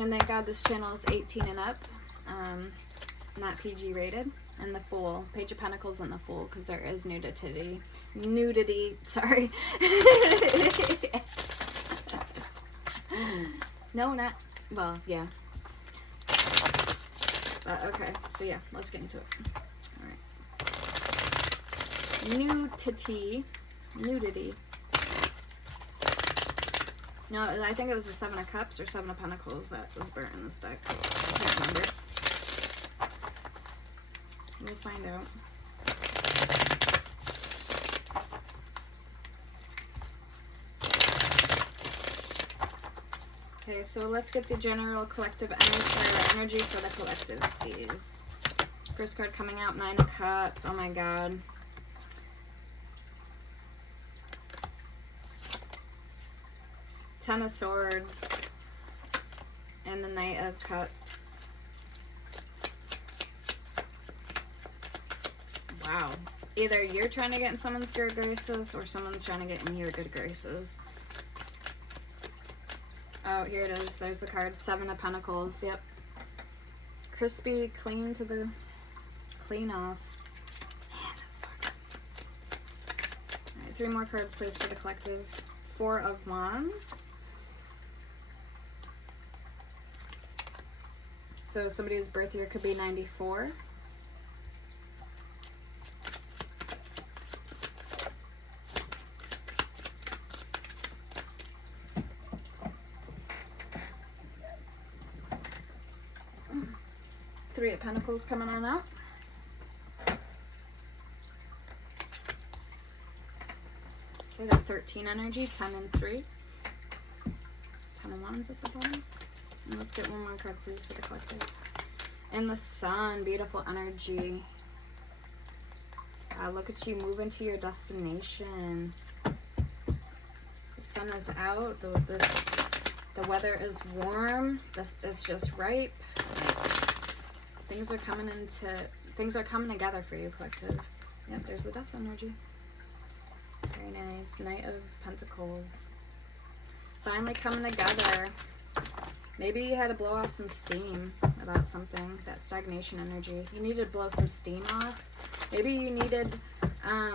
And thank God this channel is 18 and up. Not PG rated. And the Fool. Page of Pentacles and the Fool, because there is nudity. Sorry. No, not... Well, yeah. But, okay. So, yeah. Let's get into it. Alright. Nudity. No, I think it was the 7 of Cups or 7 of Pentacles that was burnt in this deck. I can't remember. We'll find out. Okay, so let's get the general collective energy for the collective, please. First card coming out, 9 of Cups. Oh my God. Ten of Swords and the Knight of Cups. Wow. Either you're trying to get in someone's good graces or someone's trying to get in your good graces. Oh, here it is. There's the card. 7 of Pentacles. Yep. Crispy, clean off. Man, that sucks. Alright, 3 more cards, please, for the collective. 4 of Wands. So somebody's birth year could be 94. Three of Pentacles coming on out. Okay, got 13 energy, 10 and 3. 10 of Wands at the bottom. And let's get one more card, please, for the collective. And the Sun, beautiful energy. Look at you moving to your destination. The sun is out. The weather is warm. It's just ripe. Things are coming together for you, collective. Yep, there's the Death energy. Very nice. Knight of Pentacles. Finally coming together. Maybe you had to blow off some steam about something. That stagnation energy. You needed to blow some steam off. Maybe you needed, I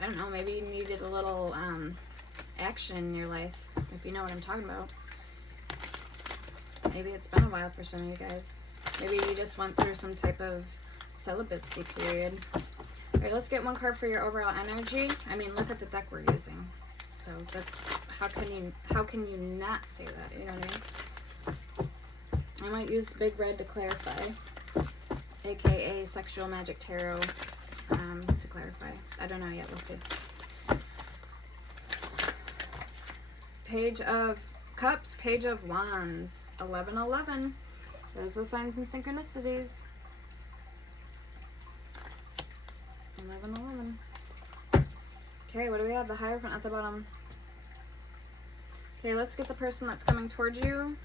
don't know, maybe you needed a little action in your life, if you know what I'm talking about. Maybe it's been a while for some of you guys. Maybe you just went through some type of celibacy period. Alright, let's get one card for your overall energy. I mean, look at the deck we're using. So that's, how can you not say that, you know what I mean? I might use Big Red to clarify, aka Sexual Magic Tarot, to clarify. I don't know yet, we'll see. Page of Cups, Page of Wands, 1111. Those are the signs and synchronicities. 1111. Okay, what do we have? The Hierophant at the bottom. Okay, let's get the person that's coming towards you,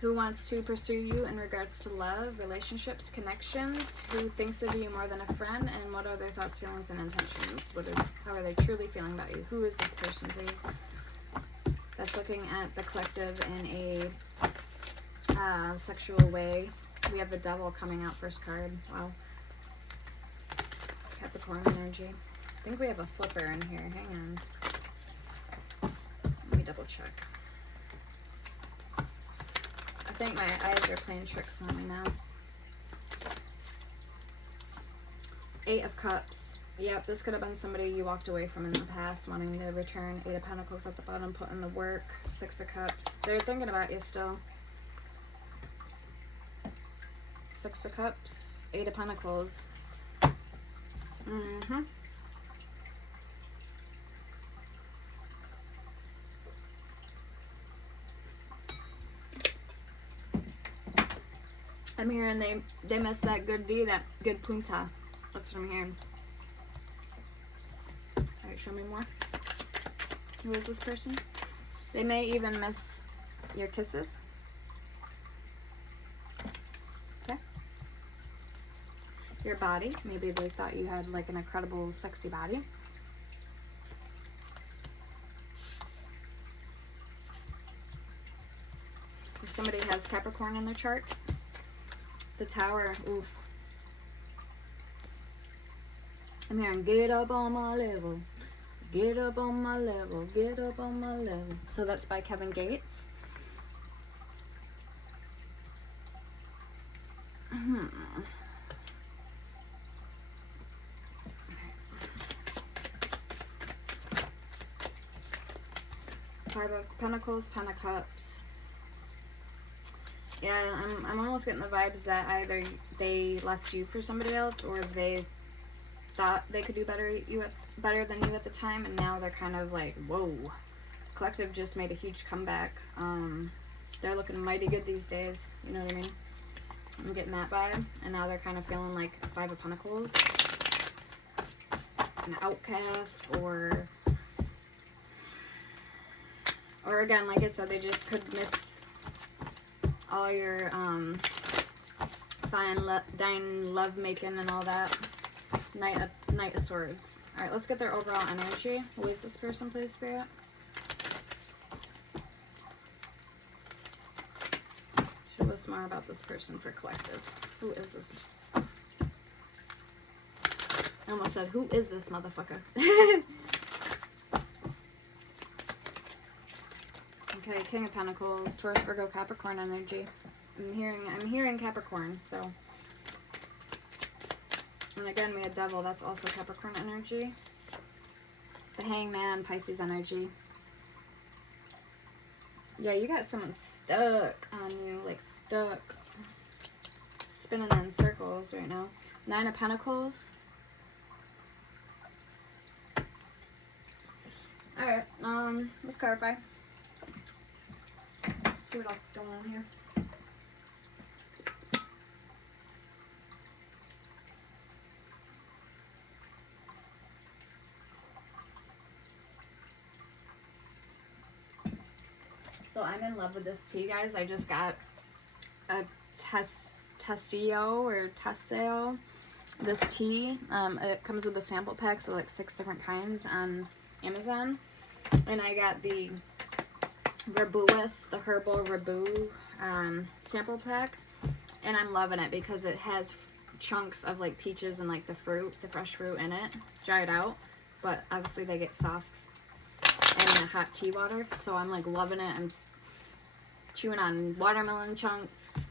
who wants to pursue you in regards to love, relationships, connections, who thinks of you more than a friend, and what are their thoughts, feelings, and intentions? How are they truly feeling about you? Who is this person, please? That's looking at the collective in a sexual way. We have the Devil coming out first card. Wow. Capricorn energy. I think we have a flipper in here. Hang on. Let me double check. I think my eyes are playing tricks on me now. 8 of Cups. Yep, this could have been somebody you walked away from in the past, wanting to return. 8 of Pentacles at the bottom, put in the work. 6 of Cups. They're thinking about you still. 6 of Cups. 8 of Pentacles. I'm hearing they missed that good D, that good punta. That's what I'm hearing. Alright, show me more. Who is this person? They may even miss your kisses. Okay. Your body. Maybe they thought you had like an incredible, sexy body. If somebody has Capricorn in their chart, the Tower, oof. I'm hearing, get up on my level. Get up on my level. Get up on my level. So that's by Kevin Gates. Five of Pentacles, Ten of Cups. Yeah, I'm almost getting the vibes that either they left you for somebody else, or they thought they could do better than you at the time, and now they're kind of like, whoa. Collective just made a huge comeback. They're looking mighty good these days. You know what I mean? I'm getting that vibe, and now they're kind of feeling like Five of Pentacles, an outcast, or again, like I said, they just could miss all your dying love making and all that. Knight of Swords. All right, let's get their overall energy. Who is this person, please, Spirit? Show us more about this person for collective. Who is this? I almost said, who is this motherfucker? Okay, King of Pentacles, Taurus, Virgo, Capricorn energy. I'm hearing Capricorn, so. And again, we had Devil, that's also Capricorn energy. The Hangman, Pisces energy. Yeah, you got someone stuck on you, like stuck. Spinning in circles right now. Nine of Pentacles. Alright, let's clarify. See what else is going on here. So I'm in love with this tea, guys. I just got a Tessio, this tea. It comes with a sample pack, so like 6 different kinds on Amazon. And I got the Ribouus, the herbal Ribou sample pack, and I'm loving it because it has chunks of like peaches and like the fresh fruit in it, dried out, but obviously they get soft in the hot tea water, so I'm like loving it. I'm chewing on watermelon chunks,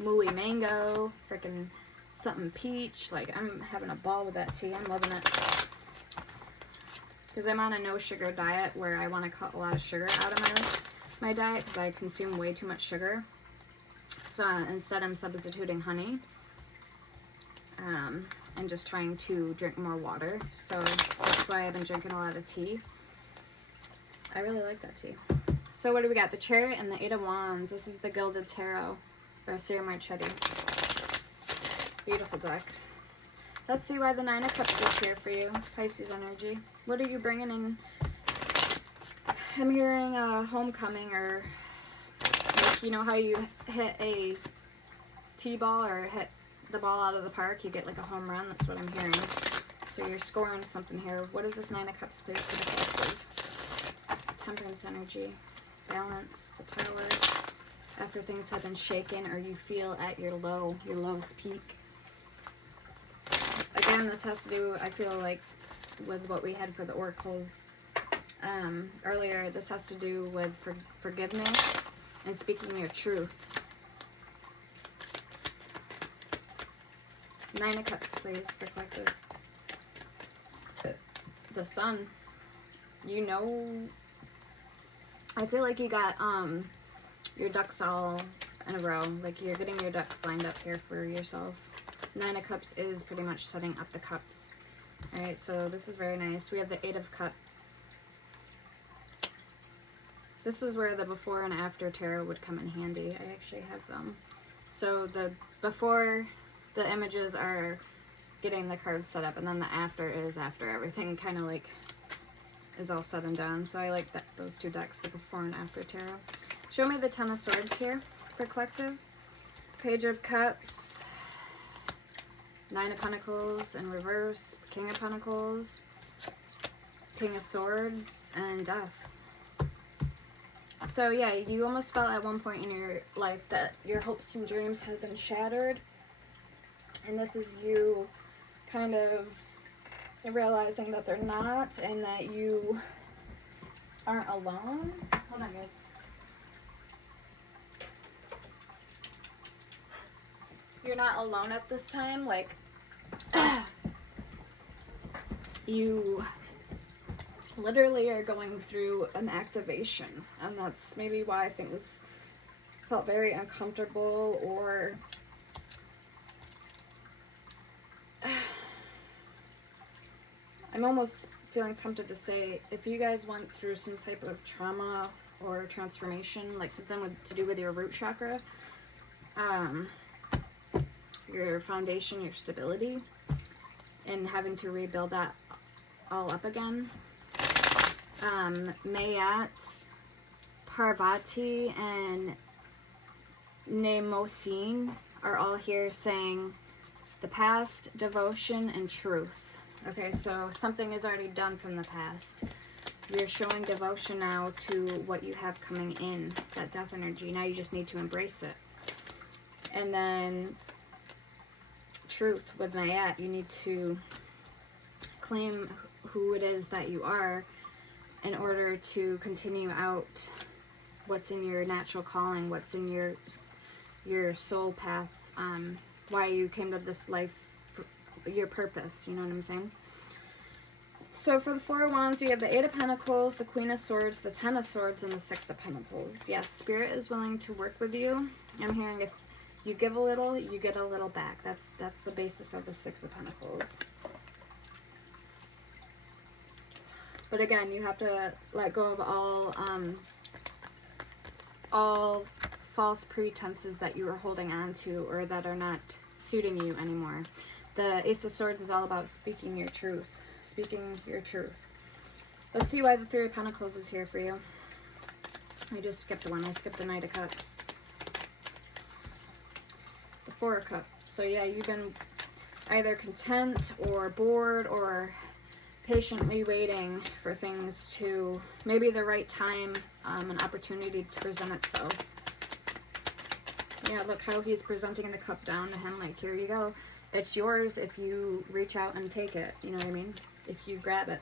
mooey mango, freaking something peach. Like, I'm having a ball with that tea. I'm loving it. Because I'm on a no sugar diet where I want to cut a lot of sugar out of my diet because I consume way too much sugar. So instead I'm substituting honey and just trying to drink more water. So that's why I've been drinking a lot of tea. I really like that tea. So what do we got? The Chariot and the Eight of Wands. This is the Gilded Tarot, or Sierra Marchetti. Beautiful deck. Let's see why the Nine of Cups is here for you. Pisces energy. What are you bringing in? I'm hearing a homecoming, or like, you know how you hit a t-ball or hit the ball out of the park, you get like a home run. That's what I'm hearing. So you're scoring something here. What is this Nine of Cups, please, for the collective? Temperance energy. Balance. The Tower. After things have been shaken or you feel at your lowest peak. Again, this has to do, I feel like, with what we had for the oracles earlier. This has to do with forgiveness and speaking your truth. Nine of Cups, please, for collective. The Sun. You know, I feel like you got your ducks all in a row. Like, you're getting your ducks lined up here for yourself. Nine of Cups is pretty much setting up the cups. Alright, so this is very nice. We have the Eight of Cups. This is where the before and after tarot would come in handy. I actually have them So the before the images are getting the cards set up, and then the after is after everything kind of like is all said and done. So I like that, those two decks, the before and after tarot. Show me the Ten of Swords here for collective. Page of Cups, Nine of Pentacles in reverse, King of Pentacles, King of Swords, and Death. So yeah, you almost felt at one point in your life that your hopes and dreams had been shattered. And this is you kind of realizing that they're not, and that you aren't alone. Hold on, guys. You're not alone at this time. Like, you literally are going through an activation, and that's maybe why things felt very uncomfortable, or I'm almost feeling tempted to say, if you guys went through some type of trauma or transformation, like something to do with your root chakra, your foundation, your stability, and having to rebuild that all up again. Mayat, Parvati, and Nemosine are all here saying the past, devotion, and truth. Okay, so something is already done from the past. You're showing devotion now to what you have coming in, that death energy. Now you just need to embrace it. And then truth with Mayat, you need to claim who it is that you are in order to continue out what's in your natural calling, what's in your soul path, why you came to this life, your purpose, you know what I'm saying? So for the Four of Wands, we have the Eight of Pentacles, the Queen of Swords, the Ten of Swords, and the Six of Pentacles. Yes, Spirit is willing to work with you. I'm hearing if you give a little, you get a little back. That's the basis of the Six of Pentacles. But again, you have to let go of all false pretenses that you were holding on to, or that are not suiting you anymore. The Ace of Swords is all about speaking your truth. Speaking your truth. Let's see why the Three of Pentacles is here for you. I just skipped one. I skipped the Knight of Cups. The Four of Cups. So yeah, you've been either content or bored or patiently waiting for things to, maybe the right time, an opportunity to present itself. Yeah, look how he's presenting the cup down to him, like, here you go. It's yours if you reach out and take it, you know what I mean? If you grab it.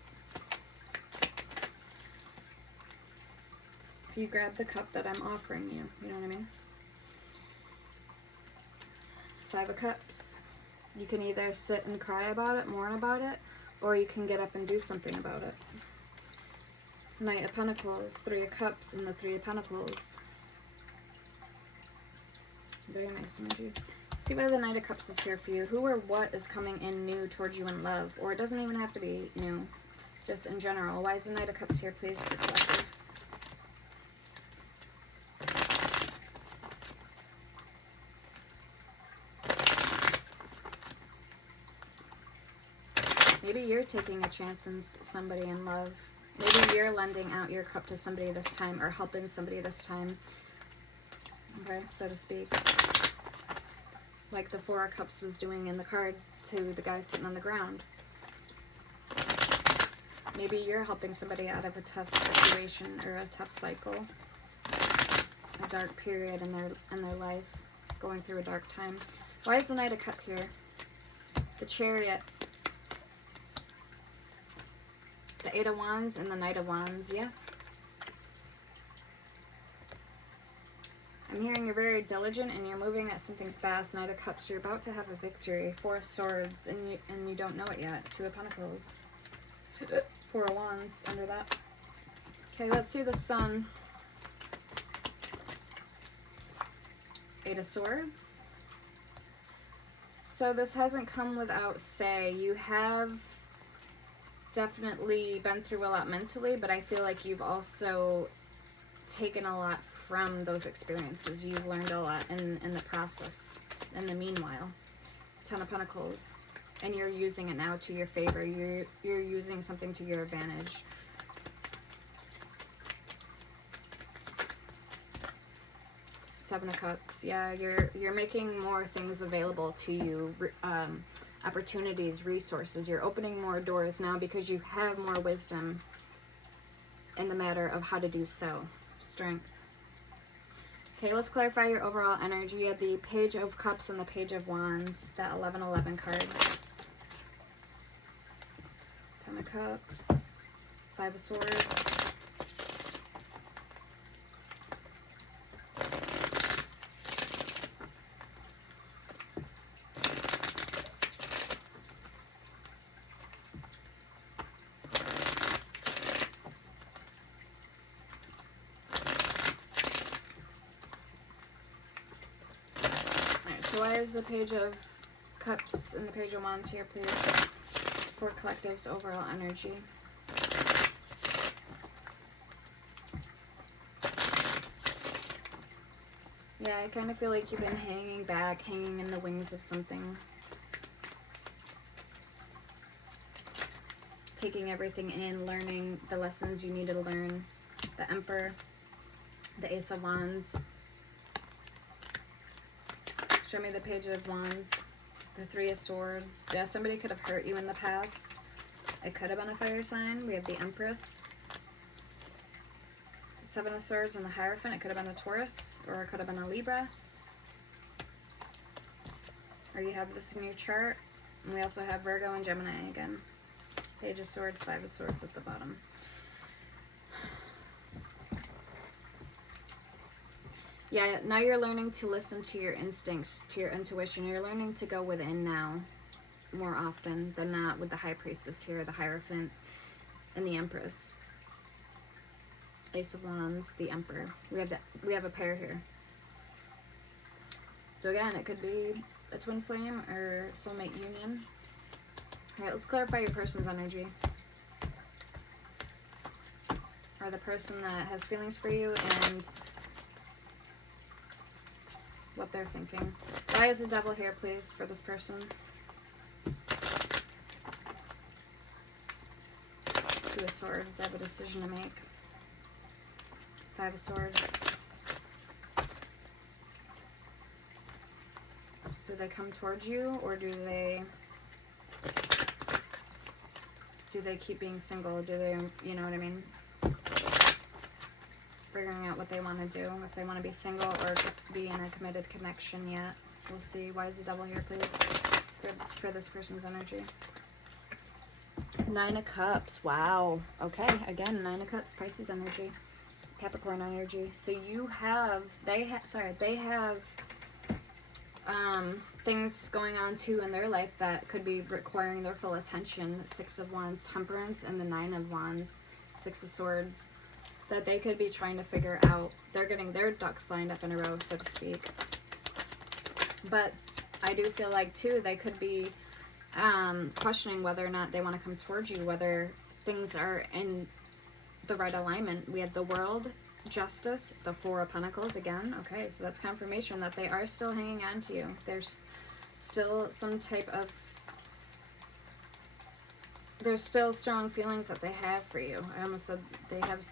If you grab the cup that I'm offering you, you know what I mean? Five of Cups. You can either sit and cry about it, mourn about it, or you can get up and do something about it. Knight of Pentacles, Three of Cups, and the Three of Pentacles. Very nice energy. See why the Knight of Cups is here for you. Who or what is coming in new towards you in love? Or it doesn't even have to be new. Just in general. Why is the Knight of Cups here, please, for collective? Maybe you're taking a chance on somebody in love. Maybe you're lending out your cup to somebody this time, or helping somebody this time. Okay, so to speak. Like the Four of Cups was doing in the card to the guy sitting on the ground. Maybe you're helping somebody out of a tough situation or a tough cycle, a dark period in their life, going through a dark time. Why is the Knight of Cups here? The Chariot, the Eight of Wands, and the Knight of Wands. Yeah. I'm hearing you're very diligent and you're moving at something fast. Knight of Cups, you're about to have a victory. Four of Swords, and you don't know it yet. Two of Pentacles. Four of Wands under that. Okay, let's see the Sun. Eight of Swords. So this hasn't come without say. You have definitely been through a lot mentally, but I feel like you've also taken a lot from those experiences. You've learned a lot in the process, in the meanwhile. Ten of Pentacles. And you're using it now to your favor. You're using something to your advantage. Seven of Cups. Yeah, you're making more things available to you. Opportunities, resources. You're opening more doors now because you have more wisdom in the matter of how to do so. Strength. Okay, let's clarify your overall energy. You had the Page of Cups and the Page of Wands. That 11-11 card. Ten of Cups. Five of Swords. So why is the Page of Cups and the Page of Wands here, please, for collective's overall energy? Yeah, I kind of feel like you've been hanging back, hanging in the wings of something. Taking everything in, learning the lessons you need to learn. The Emperor, the Ace of Wands. Show me the Page of Wands, the Three of Swords. Yeah, somebody could have hurt you in the past. It could have been a fire sign. We have the Empress. Seven of Swords and the Hierophant. It could have been a Taurus, or it could have been a Libra. Or you have this in your chart. And we also have Virgo and Gemini again. Page of Swords, Five of Swords at the bottom. Yeah, now you're learning to listen to your instincts, to your intuition. You're learning to go within now more often than not, with the High Priestess here, the Hierophant, and the Empress. Ace of Wands, the Emperor. We have a pair here. So again, it could be a twin flame or soulmate union. All right, let's clarify your person's energy. Or the person that has feelings for you and what they're thinking. Why is the Devil here, please, for this person? Two of Swords. I have a decision to make. Five of Swords. Do they come towards you, or do they keep being single? Do they, you know what I mean? Figuring out what they want to do, if they want to be single or be in a committed connection yet. We'll see. Why is the Devil here, please, for this person's energy? Nine of Cups. Wow. Okay, again, Nine of Cups, Pisces energy, Capricorn energy. So you have, they have things going on too in their life that could be requiring their full attention. Six of Wands, Temperance, and the Nine of Wands, Six of Swords, that they could be trying to figure out. They're getting their ducks lined up in a row, so to speak. But I do feel like too, they could be questioning whether or not they want to come towards you, whether things are in the right alignment. We have the World, Justice, the Four of Pentacles again. Okay, so that's confirmation that they are still hanging on to you. There's still some type of, there's still strong feelings that they have for you. I almost said they have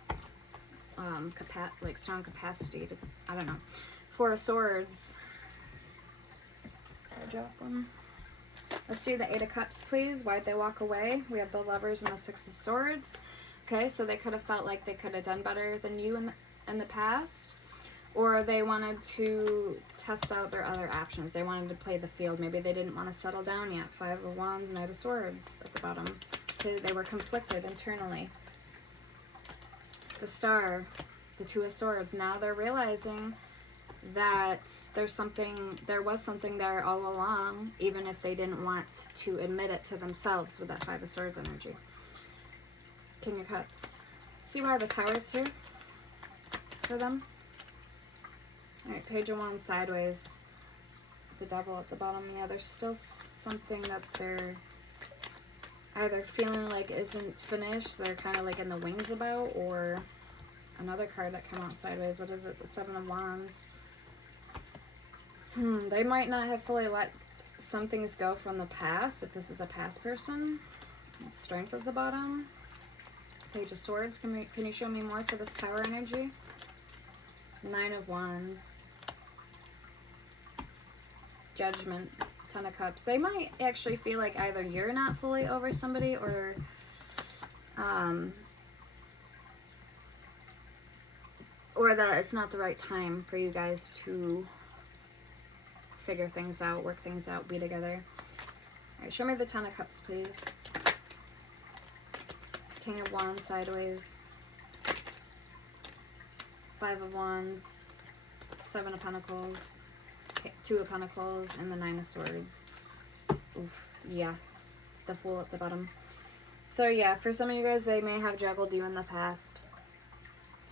like strong capacity to, I don't know. Four of Swords. I drop one. Let's see the Eight of Cups, please. Why'd they walk away? We have the Lovers and the Six of Swords. Okay, so they could have felt like they could have done better than you in the past, or they wanted to test out their other options. They wanted to play the field. Maybe they didn't want to settle down yet. Five of Wands, Knight of Swords at the bottom. They were conflicted internally. The Star, the Two of Swords. Now they're realizing that there was something there all along, even if they didn't want to admit it to themselves, with that Five of Swords energy. King of Cups. See why the Tower is here for them? Alright, Page of Wands sideways. The Devil at the bottom. Yeah, there's still something that they're either feeling like isn't finished, they're kind of like in the wings about, or another card that came out sideways. What is it? The Seven of Wands. They might not have fully let some things go from the past, if this is a past person. Strength at the bottom. Page of Swords. Can you show me more for this Tower energy? Nine of Wands. Judgment. Ten of Cups. They might actually feel like either you're not fully over somebody or that it's not the right time for you guys to figure things out, work things out, be together. Alright, show me the Ten of Cups, please. King of Wands sideways. Five of Wands. Seven of Pentacles. Two of Pentacles. And the Nine of Swords. Oof, yeah. The Fool at the bottom. So yeah, for some of you guys, they may have juggled you in the past.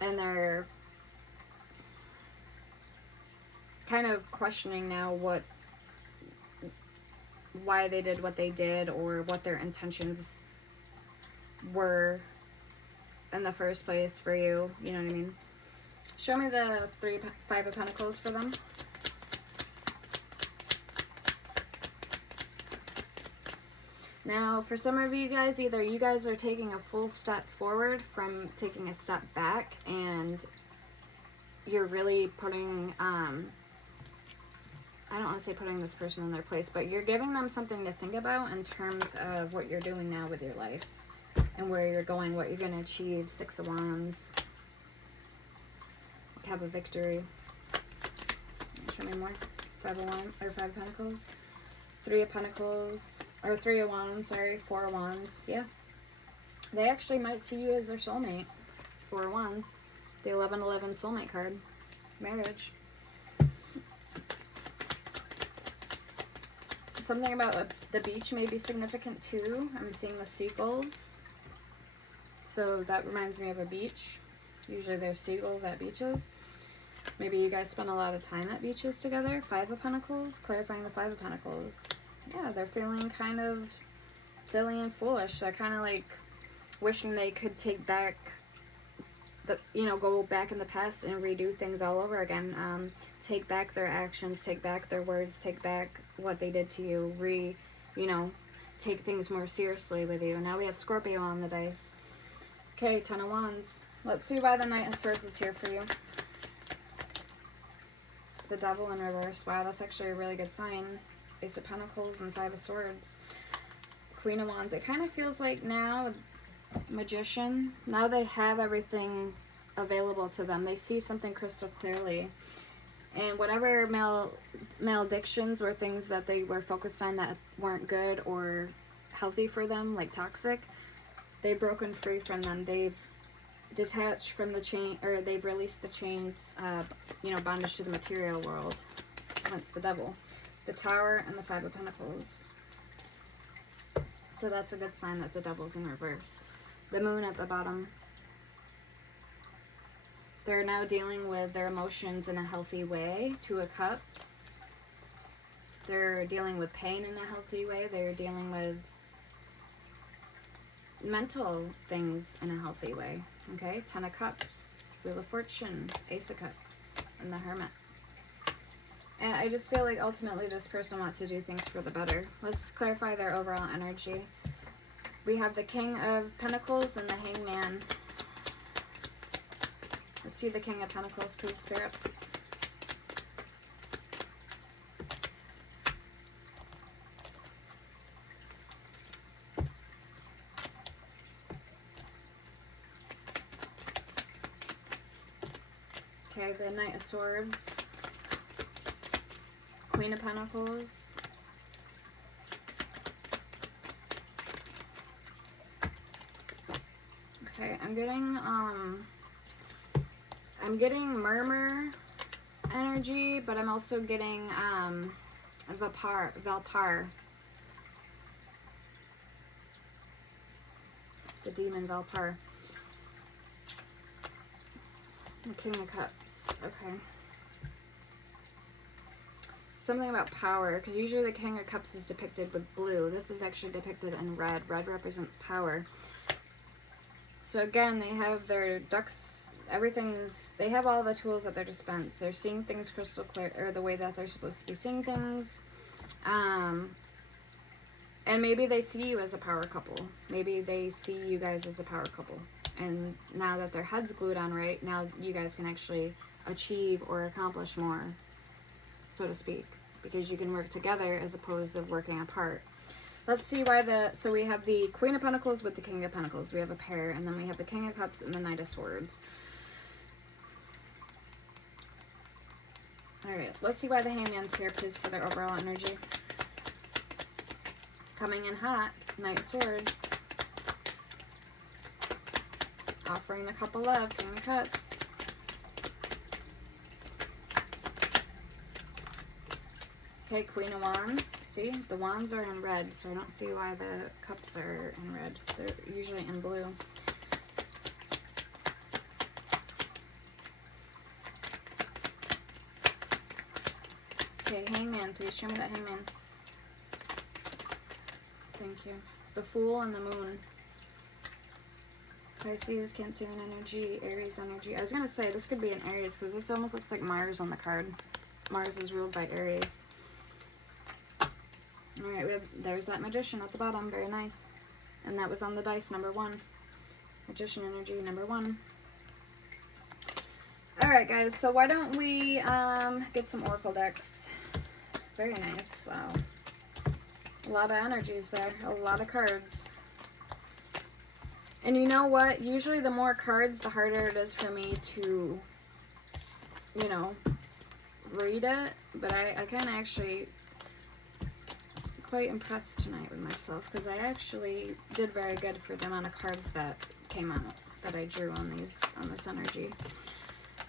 And they're kind of questioning now why they did what they did, or what their intentions were in the first place for you. You know what I mean? Show me the Five of Pentacles for them. Now, for some of you guys, either you guys are taking a full step forward from taking a step back, and you're really putting, I don't want to say putting this person in their place, but you're giving them something to think about in terms of what you're doing now with your life and where you're going, what you're going to achieve. Six of Wands. Have a Victory. Show me more. Five of Wands, or Five of Pentacles. Three of Pentacles, or Three of Wands, sorry. Four of Wands. Yeah. They actually might see you as their soulmate. Four of Wands. The 1111 soulmate card. Marriage. Something about the beach may be significant too. I'm seeing the seagulls. So that reminds me of a beach. Usually there's seagulls at beaches. Maybe you guys spend a lot of time at beaches together. Five of Pentacles. Clarifying the Five of Pentacles. Yeah, they're feeling kind of silly and foolish. They're kind of like wishing they could take back go back in the past and redo things all over again. Take back their actions, take back their words, take back what they did to you, take things more seriously with you. Now we have Scorpio on the dice. Okay, Ten of Wands. Let's see why the Knight of Swords is here for you. The Devil in reverse. Wow, that's actually a really good sign. Ace of Pentacles and Five of Swords. Queen of Wands. It kind of feels like now, Magician, now they have everything available to them. They see something crystal clearly. And whatever maledictions or things that they were focused on that weren't good or healthy for them, like toxic, they've broken free from them. They've detached from the chain, or they've released the chains, bondage to the material world. Hence the Devil. The Tower and the Five of Pentacles. So that's a good sign that the Devil's in reverse. The Moon at the bottom. They're now dealing with their emotions in a healthy way. Two of Cups. They're dealing with pain in a healthy way. They're dealing with mental things in a healthy way. Okay, Ten of Cups. Wheel of Fortune. Ace of Cups. And the Hermit. And I just feel like ultimately this person wants to do things for the better. Let's clarify their overall energy. We have the King of Pentacles and the Hangman. Let's see the King of Pentacles, please, Spirit. Okay, the Knight of Swords. Queen of Pentacles. Okay, I'm getting Murmur energy, but I'm also getting Valpar. The demon Valpar. The King of Cups. Okay. Something about power, because usually the King of Cups is depicted with blue. This is actually depicted in red. Red represents power. So again, they have their ducks everything's, they have all the tools at their dispense. They're seeing things crystal clear, or the way that they're supposed to be seeing things. And maybe they see you as a power couple. Maybe they see you guys as a power couple. And now that their head's glued on right, now you guys can actually achieve or accomplish more, so to speak, because you can work together as opposed to working apart. Let's see why so we have the Queen of Pentacles with the King of Pentacles. We have a pair, and then we have the King of Cups and the Knight of Swords. Alright, let's see why the Hangman's here, please, for their overall energy. Coming in hot, Knight of Swords. Offering the Cup of Love, King of Cups. Okay, Queen of Wands. See, the wands are in red, so I don't see why the cups are in red. They're usually in blue. Okay, Hangman, please show me that Hangman. Thank you. The Fool and the Moon. Pisces, Cancerian energy, Aries energy. I was going to say, this could be an Aries, because this almost looks like Mars on the card. Mars is ruled by Aries. Alright, there's that Magician at the bottom. Very nice. And that was on the dice, number 1. Magician energy, number 1. Alright, guys, so why don't we get some Oracle decks. Very nice. Wow. A lot of energies there. A lot of cards. And you know what? Usually the more cards, the harder it is for me to, you know, read it. But I kind of actually quite impressed tonight with myself, because I actually did very good for the amount of cards that came out, that I drew on this energy.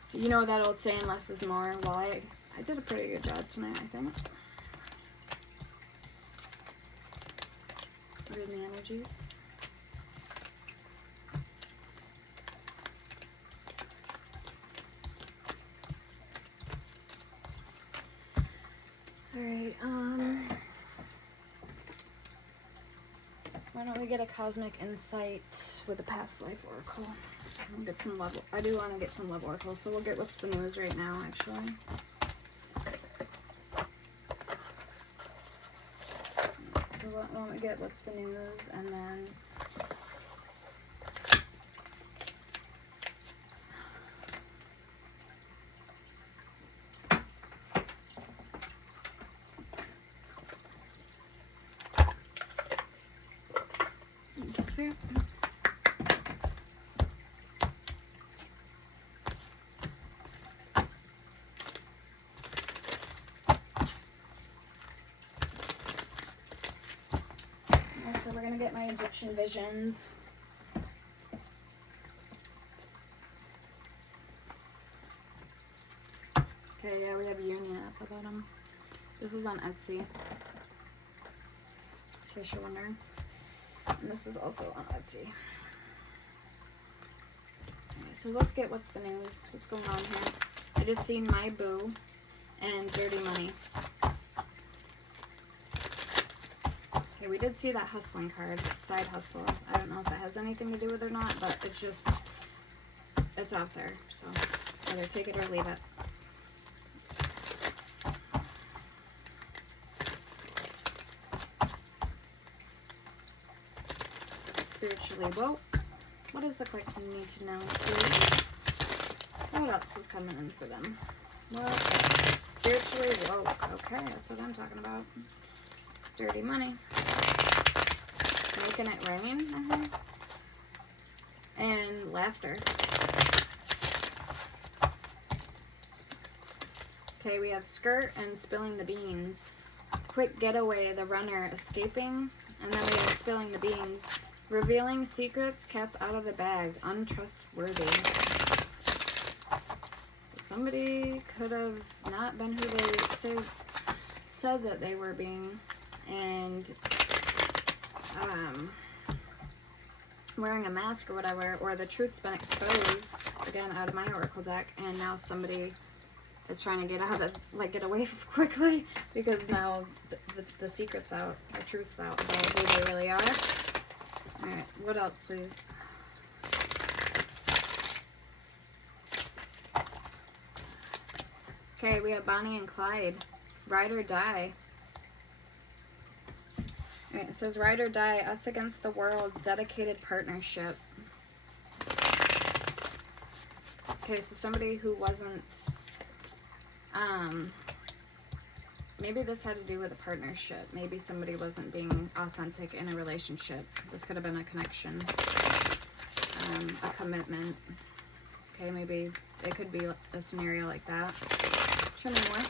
So you know that old saying, less is more. Well, I did a pretty good job tonight, I think. Reading the energies. Alright, why don't we get a cosmic insight with a past life oracle? We'll get some love. I do want to get some love oracle, so we'll get what's the news right now, actually. So why don't we get what's the news, and then Spirit. So we're going to get my Egyptian visions. Okay, yeah, we have Union at the bottom. This is on Etsy, in case you're wondering. And this is also on Etsy. Okay, so let's get what's the news. What's going on here? I just seen My Boo and Dirty Money. Okay, we did see that hustling card, side hustle. I don't know if that has anything to do with it or not, but it's just, it's out there. So either take it or leave it. Spiritually woke. What does the collective need to know, please? What else is coming in for them? What else? Spiritually woke. Okay, that's what I'm talking about. Dirty money. Making it rain. And laughter. Okay, we have skirt and spilling the beans. Quick getaway, the runner escaping. And then we have spilling the beans. Revealing secrets, cat's out of the bag, untrustworthy. So somebody could have not been who they said that they were being, and wearing a mask or whatever, or the truth's been exposed, again, out of my oracle deck, and now somebody is trying to get out of, like, get away quickly, because now the secret's out, the truth's out about who they really are. Alright, what else, please? Okay, we have Bonnie and Clyde. Ride or die. All right, it says ride or die, us against the world, dedicated partnership. Okay, so somebody who wasn't, maybe this had to do with a partnership. Maybe somebody wasn't being authentic in a relationship. This could have been a connection, a commitment. Okay, maybe it could be a scenario like that. Show me more.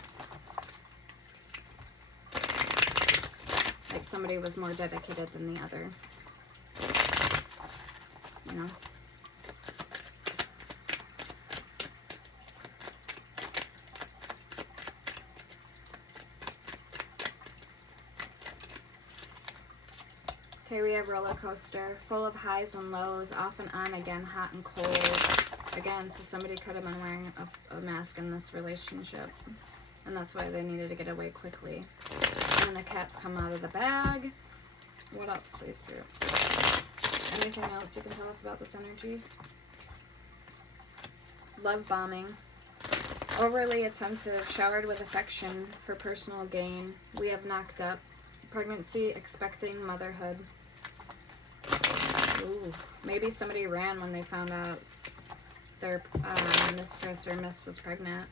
Like somebody was more dedicated than the other. You know? Okay, we have roller coaster, full of highs and lows, off and on again, hot and cold. Again, so somebody could have been wearing a mask in this relationship, and that's why they needed to get away quickly. And the cats come out of the bag. What else, please, Spirit? Anything else you can tell us about this energy? Love bombing. Overly attentive, showered with affection for personal gain. We have knocked up. Pregnancy, expecting motherhood. Ooh, maybe somebody ran when they found out their mistress or miss was pregnant.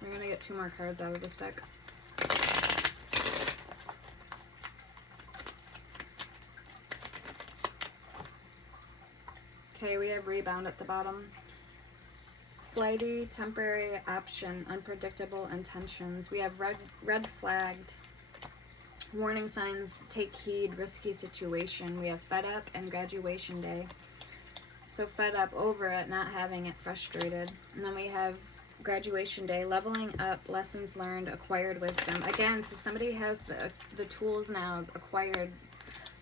We're going to get 2 more cards out of this deck. Okay, we have rebound at the bottom. Flighty, temporary option, unpredictable intentions. We have red flagged. Warning signs, take heed, risky situation. We have fed up and graduation day. So fed up, over it, not having it, frustrated. And then we have graduation day, leveling up, lessons learned, acquired wisdom. Again, so somebody has the tools now acquired,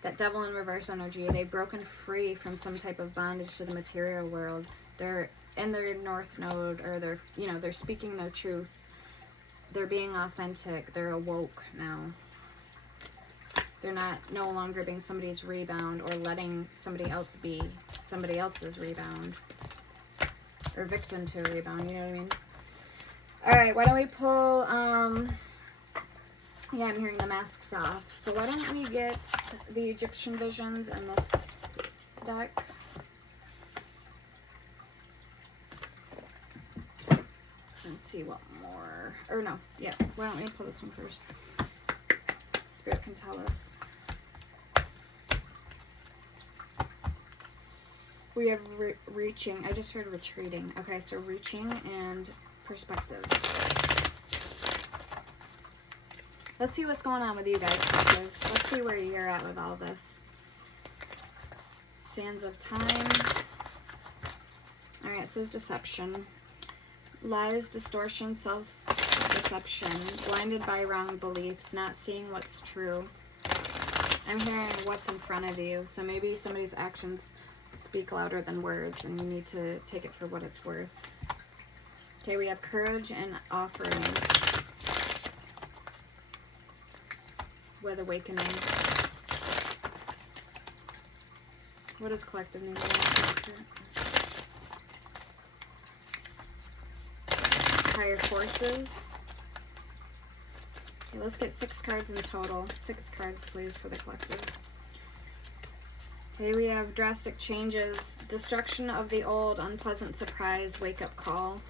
that devil in reverse energy. They've broken free from some type of bondage to the material world. They're in their north node, or they're, you know, they're speaking their truth. They're being authentic. They're awoke now. They're no longer being somebody's rebound or letting somebody else be somebody else's rebound or victim to a rebound, you know what I mean? All right, why don't we pull, yeah, I'm hearing the masks off. So why don't we get the Egyptian visions in this deck? Let's see what more, or no, yeah, why don't we pull this one first? Spirit can tell us. We have reaching. I just heard retreating. Okay, so reaching and perspective. Let's see what's going on with you guys, collective. Let's see where you're at with all this. Sands of time. All right, it says deception. Lies, distortion, self-deception, blinded by wrong beliefs, not seeing what's true. I'm hearing what's in front of you, so maybe somebody's actions speak louder than words, and you need to take it for what it's worth. Okay, we have courage and offering with awakening. What is collective name? Higher forces. Okay, let's get 6 cards in total. 6 cards, please, for the collective. Okay, we have drastic changes, destruction of the old, unpleasant surprise, wake-up call.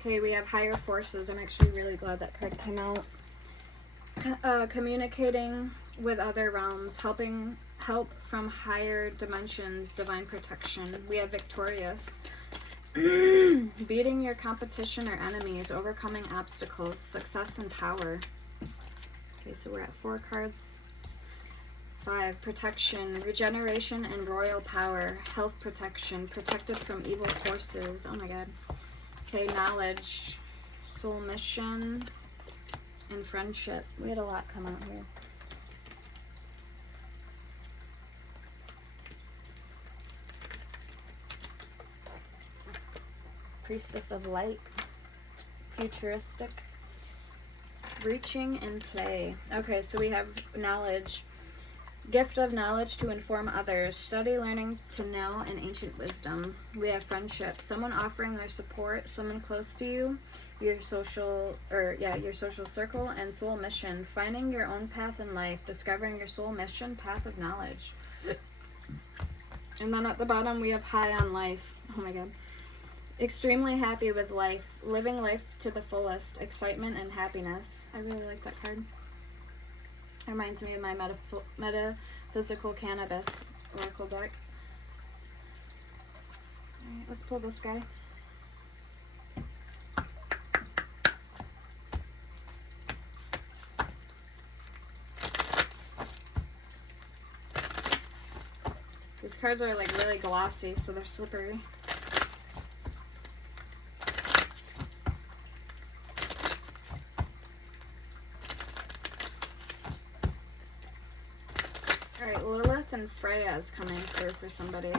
Okay, we have higher forces. I'm actually really glad that card came out. Communicating with other realms, help from higher dimensions, divine protection. We have victorious. Beating your competition or enemies, overcoming obstacles, success and power. Okay, so we're at 4 cards. 5, protection, regeneration and royal power, health protection, protected from evil forces. Oh my god. Okay, knowledge, soul mission, and friendship. We had a lot come out here. Priestess of light, futuristic, reaching and play. Okay, so we have knowledge. Gift of knowledge to inform others. Study learning to know and ancient wisdom. We have friendship. Someone offering their support, someone close to you, your social circle, and soul mission. Finding your own path in life. Discovering your soul mission, path of knowledge. And then at the bottom we have high on life. Oh my god. Extremely happy with life. Living life to the fullest. Excitement and happiness. I really like that card. It reminds me of my metaphysical cannabis oracle deck. Alright, let's pull this guy. These cards are like really glossy, so they're slippery. Alright, Lilith and Freya is coming through for somebody.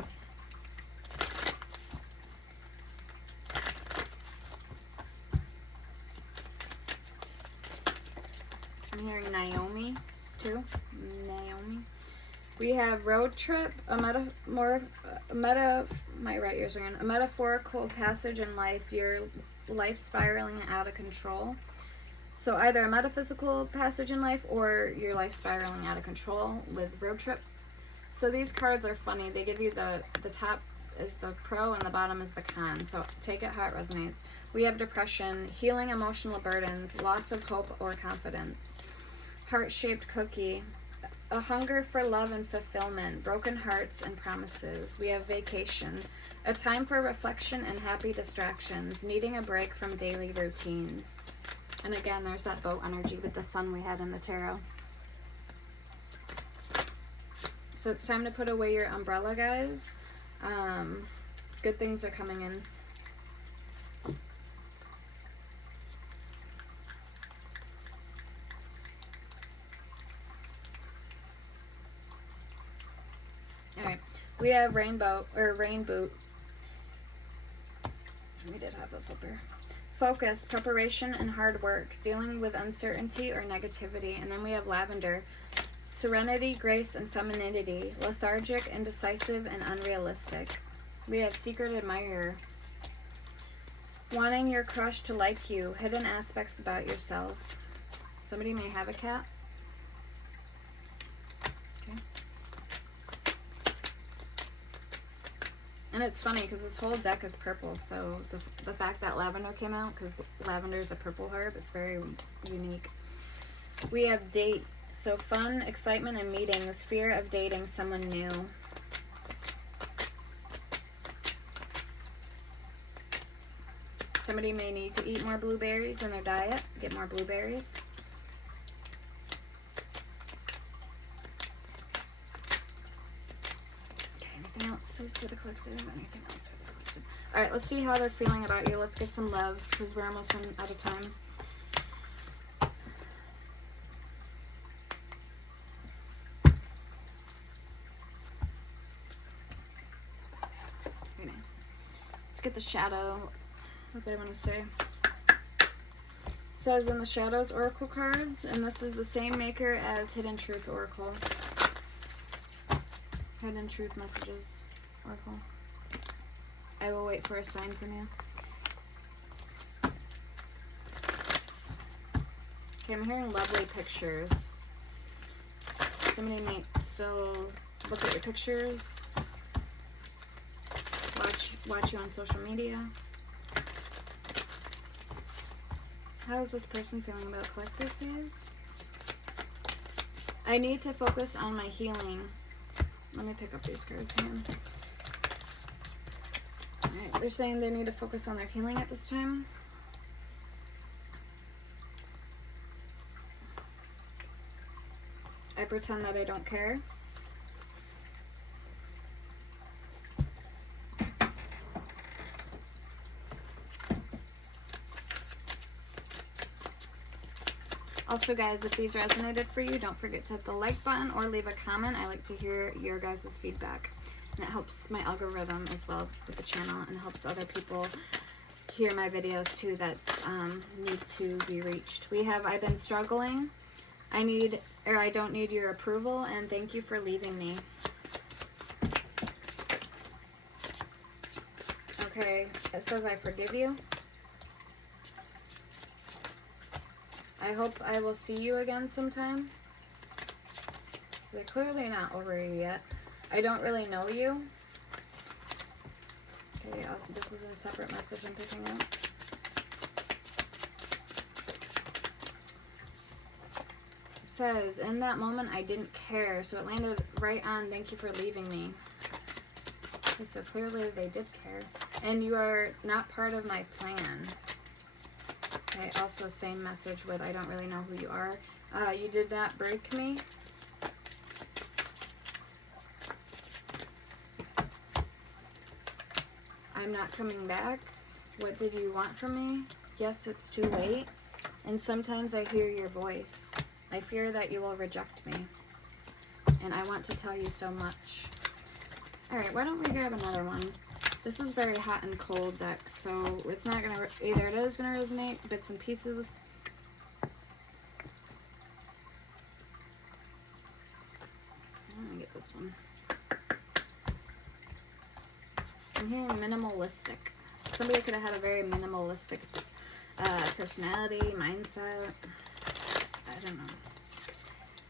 I'm hearing Naomi, too. Naomi. We have road trip, a metaphorical passage in life, your life spiraling out of control. So either a metaphysical passage in life or your life spiraling out of control with road trip. So these cards are funny. They give you the top is the pro and the bottom is the con. So take it how it resonates. We have depression, healing emotional burdens, loss of hope or confidence, heart-shaped cookie, a hunger for love and fulfillment, broken hearts and promises. We have vacation, a time for reflection and happy distractions, needing a break from daily routines. And again, there's that boat energy with the sun we had in the tarot. So it's time to put away your umbrella, guys. Good things are coming in. Alright, we have rainbow, or rain boot. We did have a flipper. Focus, preparation, and hard work, dealing with uncertainty or negativity. And then we have lavender, serenity, grace, and femininity, lethargic, indecisive, and unrealistic. We have secret admirer, wanting your crush to like you, hidden aspects about yourself. Somebody may have a cat. And it's funny because this whole deck is purple, so the fact that lavender came out, because lavender is a purple herb, it's very unique. We have date, so fun, excitement, and meetings, fear of dating someone new. Somebody may need to eat more blueberries in their diet, get more blueberries. Anything else, please, for the collective? Anything else for the collective? All right, let's see how they're feeling about you. Let's get some loves because we're almost out of time. Very nice. Let's get the shadow. What they want to say. It says in the Shadows Oracle cards, and this is the same maker as Hidden Truth Oracle. Hidden Truth Messages Oracle. I will wait for a sign from you. Okay, I'm hearing lovely pictures. Somebody may still look at your pictures. Watch you on social media. How is this person feeling about collective, please? I need to focus on my healing. Let me pick up these cards again. Alright, they're saying they need to focus on their healing at this time. I pretend that I don't care. Also, guys, if these resonated for you, don't forget to hit the like button or leave a comment. I like to hear your guys' feedback. And it helps my algorithm as well with the channel and helps other people hear my videos too that need to be reached. We have I've been struggling, I don't need your approval, and thank you for leaving me. Okay, it says I forgive you. I hope I will see you again sometime. So they're clearly not over you yet. I don't really know you. Okay, this is a separate message I'm picking up. It says, in that moment I didn't care, so it landed right on thank you for leaving me. Okay, so clearly they did care. And you are not part of my plan. Okay, also same message with I don't really know who you are. You did not break me. I'm not coming back. What did you want from me? Yes, it's too late. And sometimes I hear your voice. I fear that you will reject me. And I want to tell you so much. Alright, why don't we grab another one? This is very hot and cold deck, so it's not going to, either it is going to resonate, bits and pieces. I'm going to get this one. I'm hearing minimalistic. So somebody could have had a very minimalistic personality, mindset. I don't know.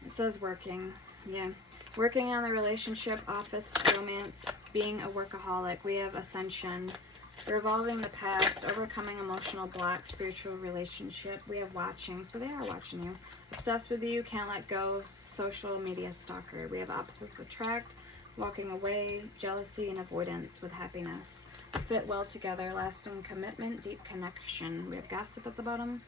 It says working. Yeah. Working on the relationship, office, romance, being a workaholic. We have ascension. Revolving the past, overcoming emotional blocks, spiritual relationship. We have watching. So they are watching you. Obsessed with you, can't let go, social media stalker. We have opposites attract. Walking away, jealousy and avoidance with happiness. Fit well together, lasting commitment, deep connection. We have gossip at the bottom.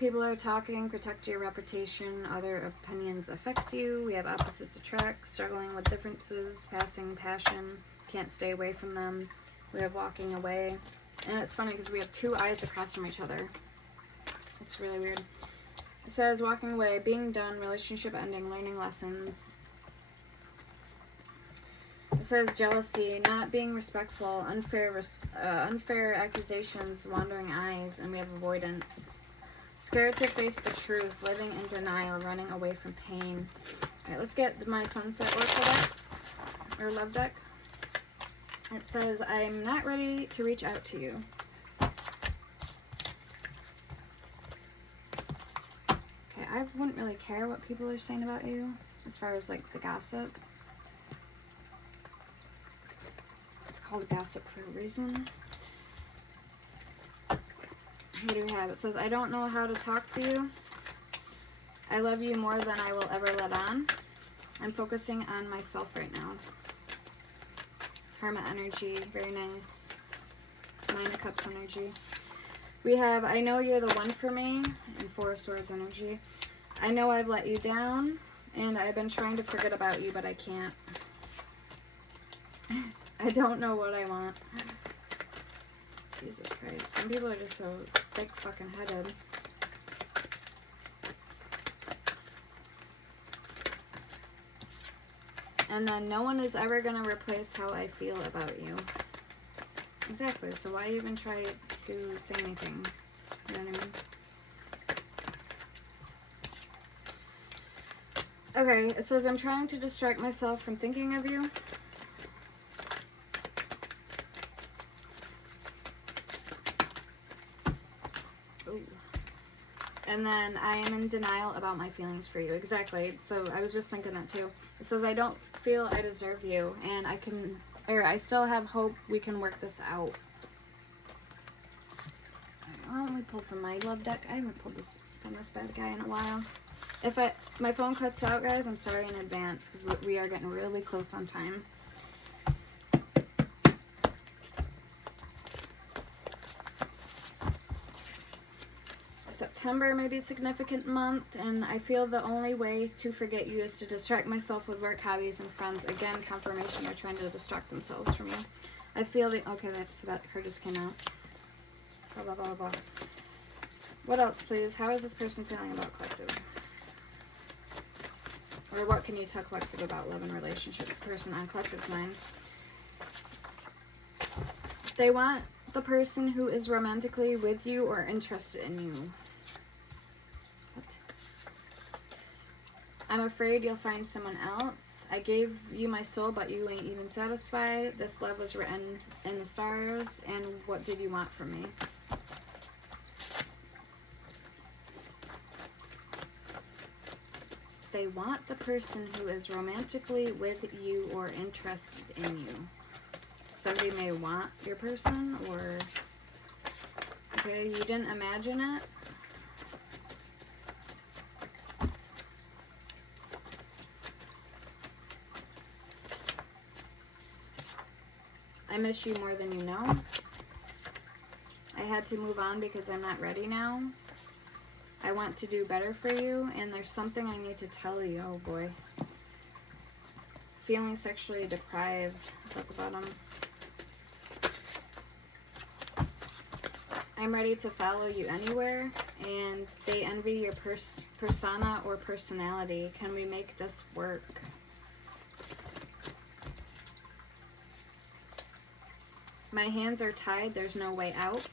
People are talking, protect your reputation, other opinions affect you. We have opposites attract, struggling with differences, passing passion, can't stay away from them. We have walking away. And it's funny because we have two eyes across from each other. It's really weird. It says walking away, being done, relationship ending, learning lessons. It says jealousy, not being respectful, unfair accusations, wandering eyes, and we have avoidance. Scared to face the truth, living in denial, running away from pain. Alright, let's get my Sunset Oracle deck, or Love deck. It says, I'm not ready to reach out to you. Okay, I wouldn't really care what people are saying about you, as far as like the gossip. It's called gossip for a reason. What do we have? It says, I don't know how to talk to you. I love you more than I will ever let on. I'm focusing on myself right now. Hermit energy, very nice. Nine of Cups energy. We have, I know you're the one for me, and Four of Swords energy. I know I've let you down, and I've been trying to forget about you, but I can't. I don't know what I want. Jesus Christ. Some people are just so thick fucking headed. And then no one is ever going to replace how I feel about you. Exactly. So why even try to say anything? You know what I mean? Okay, it says I'm trying to distract myself from thinking of you. And then I am in denial about my feelings for you. Exactly. So I was just thinking that too. It says I don't feel I deserve you, and I still have hope we can work this out. Why don't we pull from my Love deck? I haven't pulled this from this bad guy in a while. If my phone cuts out, guys, I'm sorry in advance because we are getting really close on time. September may be a significant month, and I feel the only way to forget you is to distract myself with work, hobbies, and friends. Again, confirmation they're trying to distract themselves from you. I feel the... Okay, that card just came out. Blah, blah, blah, blah. What else, please? How is this person feeling about collective? Or what can you tell collective about love and relationships? The person on collective's mind. They want the person who is romantically with you or interested in you. What? I'm afraid you'll find someone else. I gave you my soul, but you ain't even satisfied. This love was written in the stars, and what did you want from me? They want the person who is romantically with you or interested in you. Somebody may want your person, or okay, you didn't imagine it. I miss you more than you know. I had to move on because I'm not ready now. I want to do better for you, and there's something I need to tell you. Oh boy. Feeling sexually deprived is at the bottom. I'm ready to follow you anywhere, and they envy your persona or personality. Can we make this work? My hands are tied. There's no way out.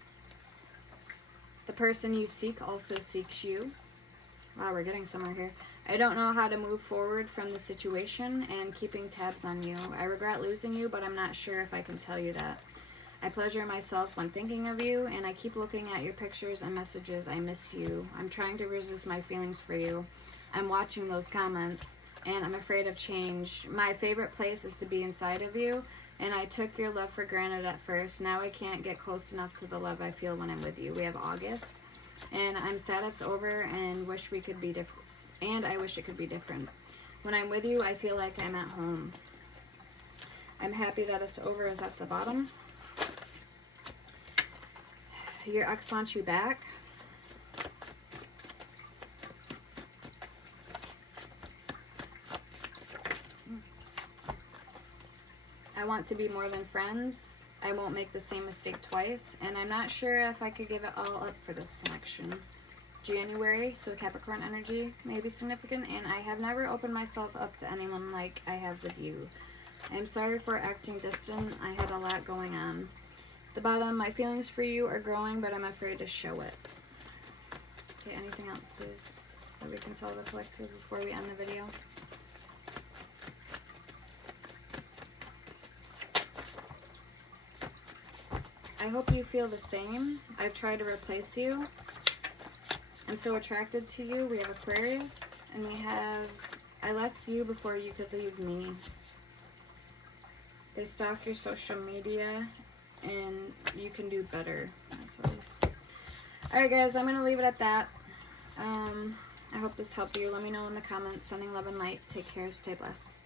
The person you seek also seeks you. Wow, we're getting somewhere here. I don't know how to move forward from the situation and keeping tabs on you. I regret losing you, but I'm not sure if I can tell you that. I pleasure myself when thinking of you, and I keep looking at your pictures and messages. I miss you. I'm trying to resist my feelings for you. I'm watching those comments, and I'm afraid of change. My favorite place is to be inside of you, and I took your love for granted at first. Now I can't get close enough to the love I feel when I'm with you. We have August, and I'm sad it's over and wish we could be different. And I wish it could be different. When I'm with you, I feel like I'm at home. I'm happy that it's over is at the bottom. Your ex wants you back. I want to be more than friends. I won't make the same mistake twice. And I'm not sure if I could give it all up for this connection. January, so Capricorn energy may be significant. And I have never opened myself up to anyone like I have with you. I'm sorry for acting distant. I had a lot going on. The bottom, my feelings for you are growing, but I'm afraid to show it. Okay, anything else, please, that we can tell the collective before we end the video? I hope you feel the same. I've tried to replace you. I'm so attracted to you. We have Aquarius, and we have, I left you before you could leave me. They stalk your social media, and you can do better. Alright guys, I'm going to leave it at that. I hope this helped you. Let me know in the comments. Sending love and light. Take care. Stay blessed.